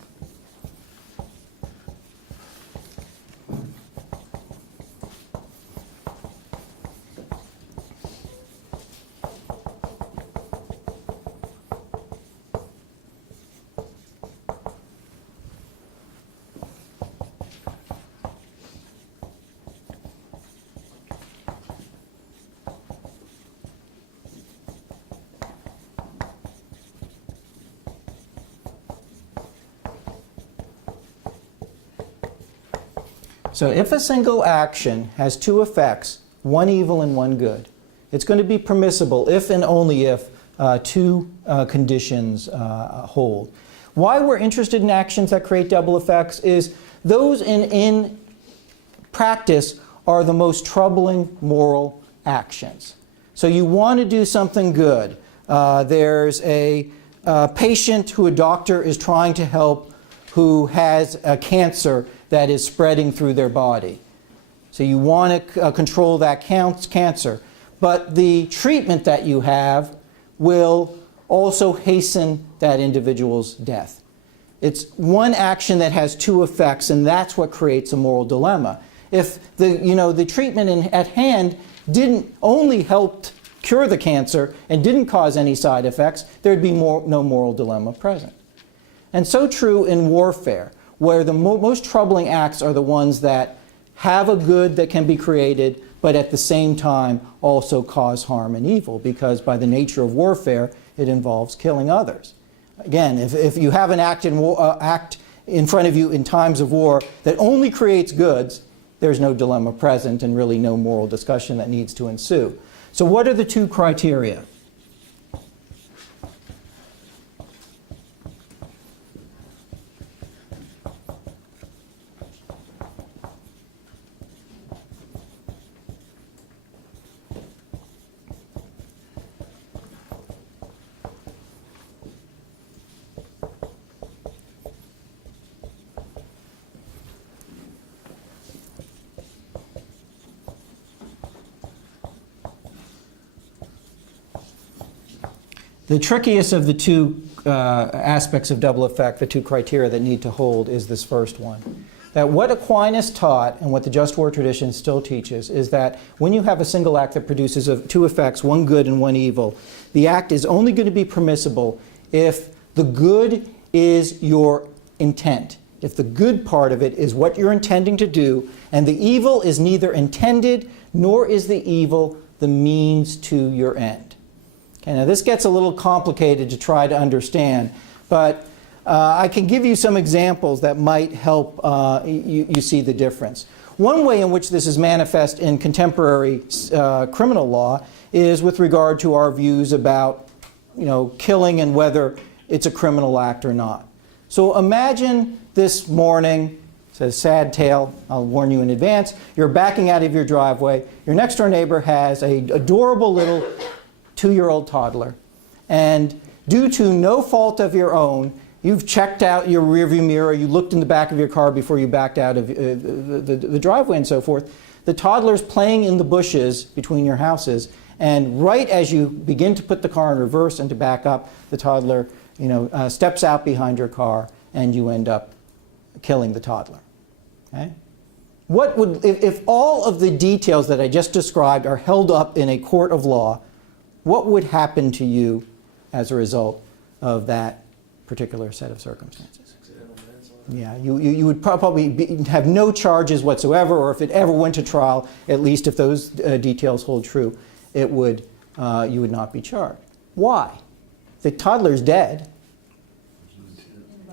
So if a single action has two effects, one evil and one good, it's going to be permissible if and only if two conditions hold. Why we're interested in actions that create double effects is those in practice are the most troubling moral actions. So you want to do something good. There's a patient who a doctor is trying to help who has a cancer that is spreading through their body. So you want to control that cancer. But the treatment that you have will also hasten that individual's death. It's one action that has two effects, and that's what creates a moral dilemma. If the treatment at hand didn't only help cure the cancer and didn't cause any side effects, there'd be no moral dilemma present. And so true in warfare, where the most troubling acts are the ones that have a good that can be created, but at the same time also cause harm and evil, because by the nature of warfare, it involves killing others. Again, if you have an act in front of you in times of war that only creates goods, there's no dilemma present and really no moral discussion that needs to ensue. So what are the two criteria? The trickiest of the two aspects of double effect, the two criteria that need to hold, is this first one. that what Aquinas taught and what the just war tradition still teaches is that when you have a single act that produces two effects, one good and one evil, the act is only going to be permissible if the good is your intent. If the good part of it is what you're intending to do, and the evil is neither intended nor is the evil the means to your end. Okay, now this gets a little complicated to try to understand, but I can give you some examples that might help you see the difference. One way in which this is manifest in contemporary criminal law is with regard to our views about, killing and whether it's a criminal act or not. So imagine this morning, it's a sad tale, I'll warn you in advance, you're backing out of your driveway, your next door neighbor has an adorable little 2-year-old toddler, and due to no fault of your own, you've checked out your rearview mirror, you looked in the back of your car before you backed out of the driveway and so forth. The toddler's playing in the bushes between your houses, and right as you begin to put the car in reverse and to back up, the toddler steps out behind your car and you end up killing the toddler. Okay? What would, if all of the details that I just described are held up in a court of law, what would happen to you as a result of that particular set of circumstances? Yeah, you would probably have no charges whatsoever, or if it ever went to trial, at least if those details hold true, it would, you would not be charged. Why? The toddler's dead.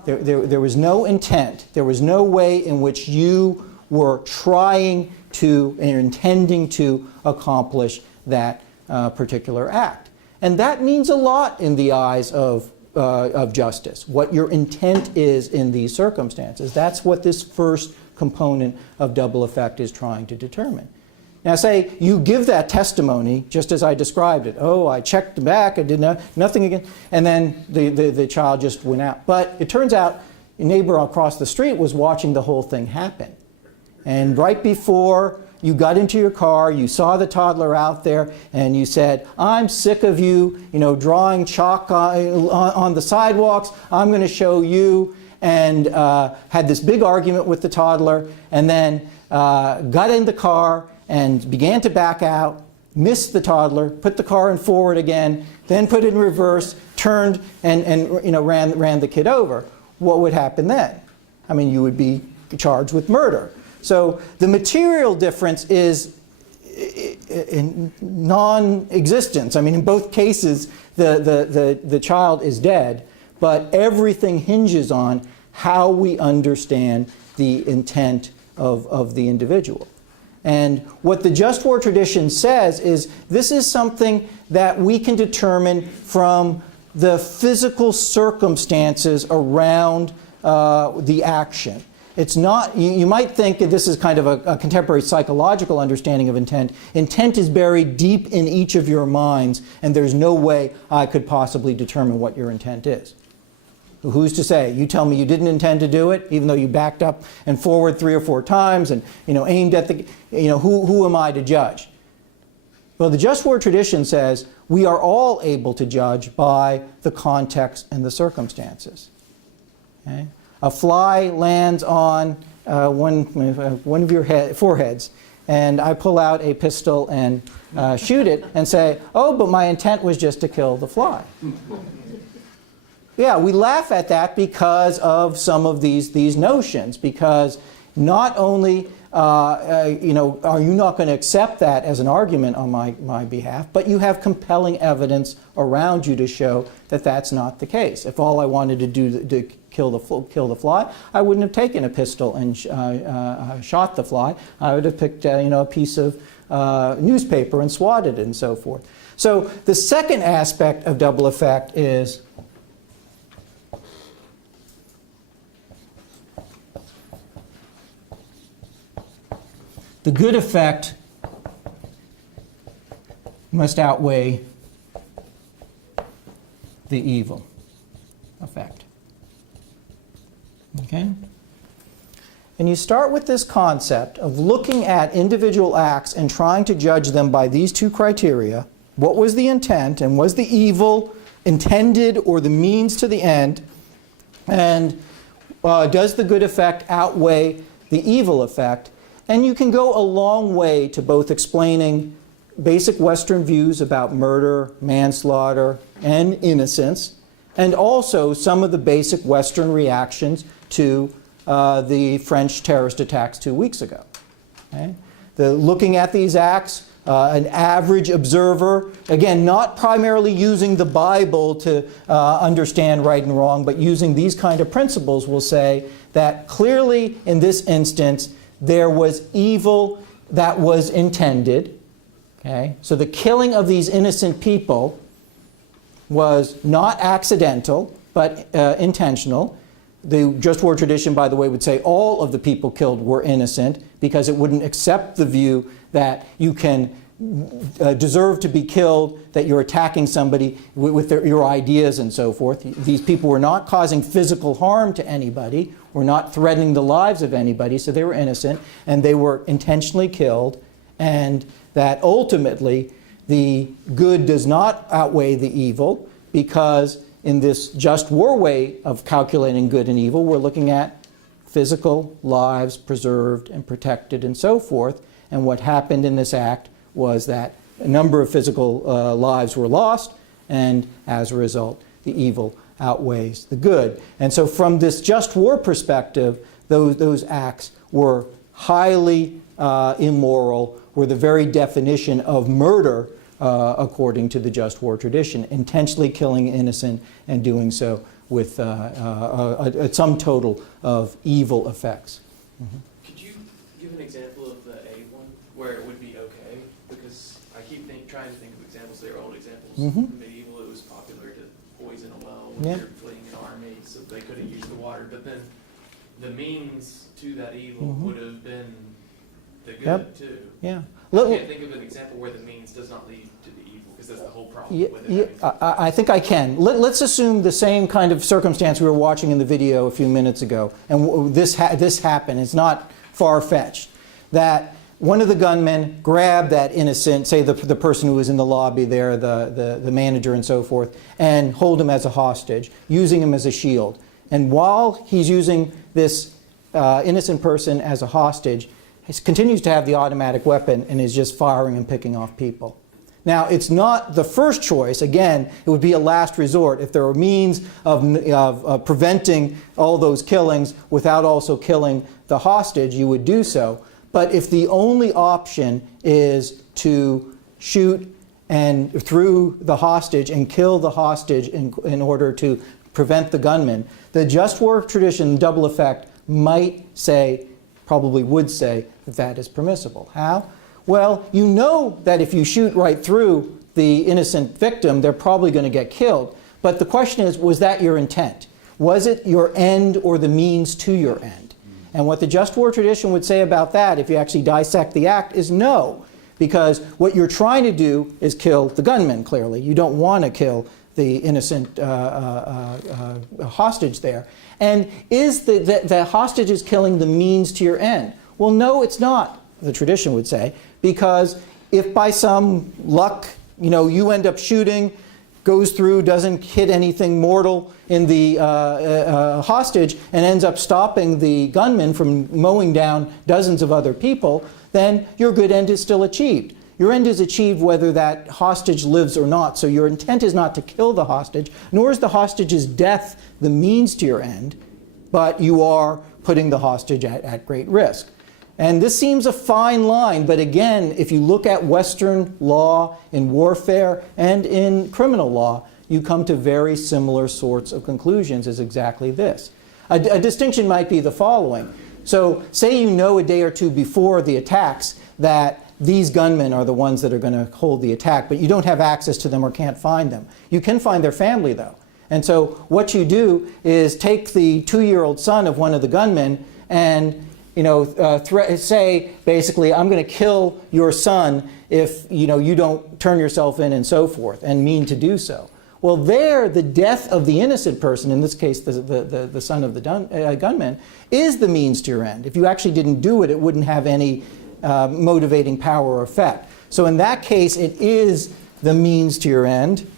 There was no intent. There was no way in which you were trying to and intending to accomplish that particular act. And that means a lot in the eyes of justice, what your intent is in these circumstances. That's what this first component of double effect is trying to determine. Now say you give that testimony just as I described it. Oh, I checked the back, I did nothing again, and then the child just went out. But it turns out your neighbor across the street was watching the whole thing happen. And right before you got into your car, you saw the toddler out there, and you said, I'm sick of you, drawing chalk on the sidewalks, I'm going to show you, and had this big argument with the toddler, and then got in the car and began to back out, missed the toddler, put the car in forward again, then put it in reverse, turned and ran the kid over. What would happen then? I mean, you would be charged with murder. So the material difference is in non-existence. I mean, in both cases, the child is dead, but everything hinges on how we understand the intent of the individual. And what the just war tradition says is this is something that we can determine from the physical circumstances around the action. It's not, you might think that this is kind of a contemporary psychological understanding of intent. Intent is buried deep in each of your minds, and there's no way I could possibly determine what your intent is. Who's to say? You tell me you didn't intend to do it, even though you backed up and forward 3 or 4 times and aimed at the, who am I to judge? Well, the just war tradition says we are all able to judge by the context and the circumstances. Okay? A fly lands on one of your foreheads, and I pull out a pistol and shoot it and say, oh, but my intent was just to kill the fly. Yeah, we laugh at that because of some of these notions, because not only are you not going to accept that as an argument on my behalf, but you have compelling evidence around you to show that that's not the case. If all I wanted to do to kill the fly, I wouldn't have taken a pistol and shot the fly. I would have picked a piece of newspaper and swatted it and so forth. So the second aspect of double effect is the good effect must outweigh the evil effect. Okay? And you start with this concept of looking at individual acts and trying to judge them by these 2 criteria. What was the intent, and was the evil intended or the means to the end? And does the good effect outweigh the evil effect. And you can go a long way to both explaining basic Western views about murder, manslaughter, and innocence, and also some of the basic Western reactions to the French terrorist attacks 2 weeks ago. Okay? Looking at these acts, an average observer, again, not primarily using the Bible to understand right and wrong, but using these kind of principles, will say that clearly in this instance there was evil that was intended. Okay? So the killing of these innocent people was not accidental, but intentional. The just war tradition, by the way, would say all of the people killed were innocent, because it wouldn't accept the view that you can deserve to be killed, that you're attacking somebody with your ideas and so forth. These people were not causing physical harm to anybody, were not threatening the lives of anybody, so they were innocent, and they were intentionally killed, and that ultimately the good does not outweigh the evil, because in this just war way of calculating good and evil, we're looking at physical lives preserved and protected and so forth. And what happened in this act was that a number of physical lives were lost, and as a result, the evil outweighs the good. And so from this just war perspective, those acts were highly immoral, were the very definition of murder according to the just war tradition, intentionally killing innocent and doing so with a sum total of evil effects. Mm-hmm. Could you give an example of the A one where it would be okay? Because I keep trying to think of examples. They're old examples. Mm-hmm. Medieval, it was popular to poison a well when you're fleeing an army, so they couldn't use the water. But then the means to that evil would have been the good too. Yeah. I can't think of an example where the means does not lead to the evil, because that's the whole problem with it. I think I can. Let's assume the same kind of circumstance we were watching in the video a few minutes ago, and this happened. It's not far-fetched. That one of the gunmen grabbed that innocent, say the person who was in the lobby there, the manager and so forth, and hold him as a hostage, using him as a shield. And while he's using this innocent person as a hostage, he continues to have the automatic weapon and is just firing and picking off people. Now, it's not the first choice. Again, it would be a last resort. If there were means of preventing all those killings without also killing the hostage, you would do so. But if the only option is to shoot and through the hostage and kill the hostage in order to prevent the gunman, the just war tradition, double effect, might say, probably would say, that that is permissible. How? Well, you know that if you shoot right through the innocent victim, they're probably going to get killed. But the question is, was that your intent? Was it your end or the means to your end? And what the just war tradition would say about that, if you actually dissect the act, is no. Because what you're trying to do is kill the gunman, clearly. You don't want to kill the innocent hostage there. And is the hostage is killing the means to your end? Well, no, it's not, the tradition would say, because if by some luck, you end up shooting, goes through, doesn't hit anything mortal in the hostage, and ends up stopping the gunman from mowing down dozens of other people, then your good end is still achieved. Your end is achieved whether that hostage lives or not. So your intent is not to kill the hostage, nor is the hostage's death the means to your end, but you are putting the hostage at great risk. And this seems a fine line, but again, if you look at Western law in warfare and in criminal law, you come to very similar sorts of conclusions as exactly this. A distinction might be the following. So say you know a day or two before the attacks that these gunmen are the ones that are going to hold the attack, but you don't have access to them or can't find them. You can find their family, though. And so what you do is take the 2-year-old son of one of the gunmen and say, basically, I'm going to kill your son if you don't turn yourself in and so forth, and mean to do so. Well, there, the death of the innocent person, in this case the son of the gunman, is the means to your end. If you actually didn't do it, it wouldn't have any motivating power or effect. So in that case, it is the means to your end.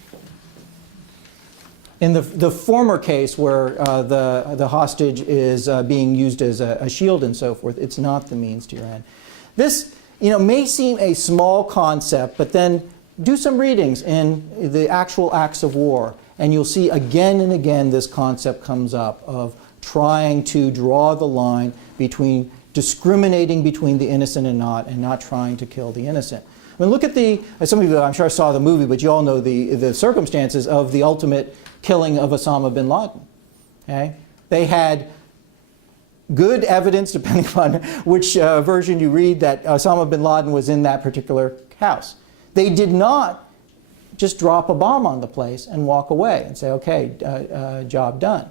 In the former case where the hostage is being used as a shield and so forth, it's not the means to your end. This may seem a small concept, but then do some readings in the actual acts of war, and you'll see again and again this concept comes up of trying to draw the line between discriminating between the innocent and not trying to kill the innocent. I mean, look at some of you I'm sure saw the movie, but you all know the circumstances of the ultimate killing of Osama bin Laden. Okay? They had good evidence, depending on which version you read, that Osama bin Laden was in that particular house. They did not just drop a bomb on the place and walk away and say, okay, job done.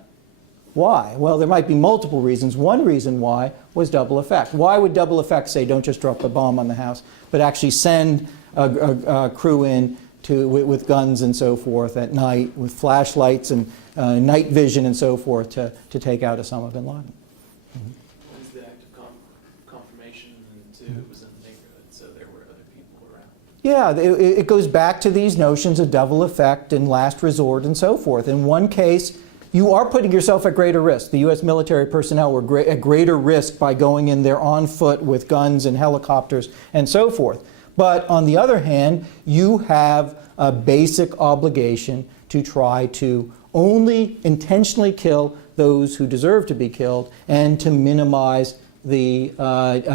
Why? Well, there might be multiple reasons. One reason why was double effect. Why would double effect say don't just drop a bomb on the house, but actually send a crew in with guns and so forth at night, with flashlights and night vision and so forth to take out Osama bin Laden? What was the act of confirmation? And two, it was in the neighborhood, so there were other people around. Yeah, it goes back to these notions of double effect and last resort and so forth. In one case, you are putting yourself at greater risk. The U.S. military personnel were at greater risk by going in there on foot with guns and helicopters and so forth. But on the other hand, you have a basic obligation to try to only intentionally kill those who deserve to be killed and to minimize the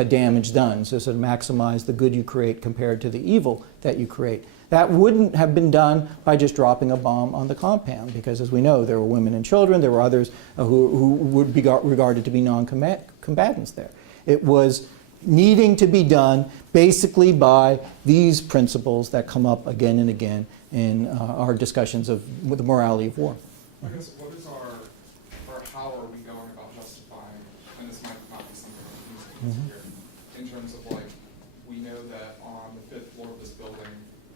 damage done, so to maximize the good you create compared to the evil that you create. That wouldn't have been done by just dropping a bomb on the compound, because as we know, there were women and children, there were others who would be regarded to be non-combatants there. It was needing to be done basically by these principles that come up again and again in our discussions of the morality of war. I guess what is or how are we going about justifying, and this might not be something I'm using here, in terms of like, we know that on the 5th floor of this building,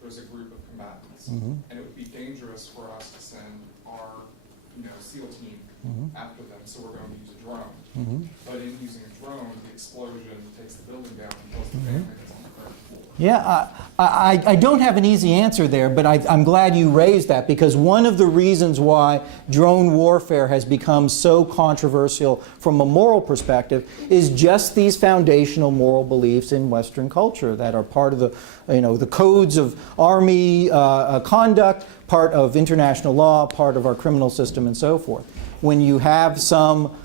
there's a group of combatants, and it would be dangerous for us to send our SEAL team after them, so we're going to use a drone. But in using a drone, the explosion takes the building down and kills the family that's on the third floor. Yeah, I don't have an easy answer there, but I'm glad you raised that, because one of the reasons why drone warfare has become so controversial from a moral perspective is just these foundational moral beliefs in Western culture that are part of the codes of Army conduct, part of international law, part of our criminal system, and so forth. When you have some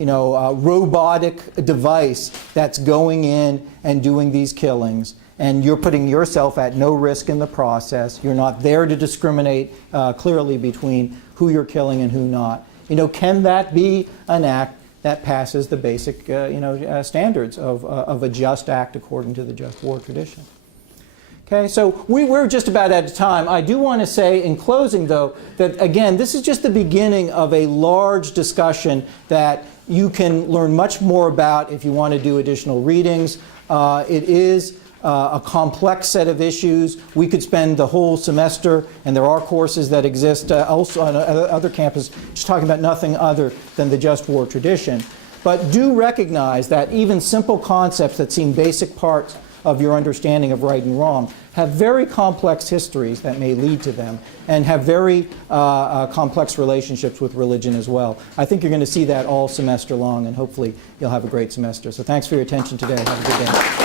robotic device that's going in and doing these killings, and you're putting yourself at no risk in the process, you're not there to discriminate clearly between who you're killing and who not. Can that be an act that passes the basic standards of a just act according to the just war tradition? Okay, so we're just about out of time. I do want to say in closing, though, that again, this is just the beginning of a large discussion that you can learn much more about if you want to do additional readings. It is a complex set of issues. We could spend the whole semester, and there are courses that exist also on other campuses, just talking about nothing other than the just war tradition. But do recognize that even simple concepts that seem basic parts of your understanding of right and wrong have very complex histories that may lead to them, and have very complex relationships with religion as well. I think you're going to see that all semester long, and hopefully you'll have a great semester. So thanks for your attention today. Have a good day.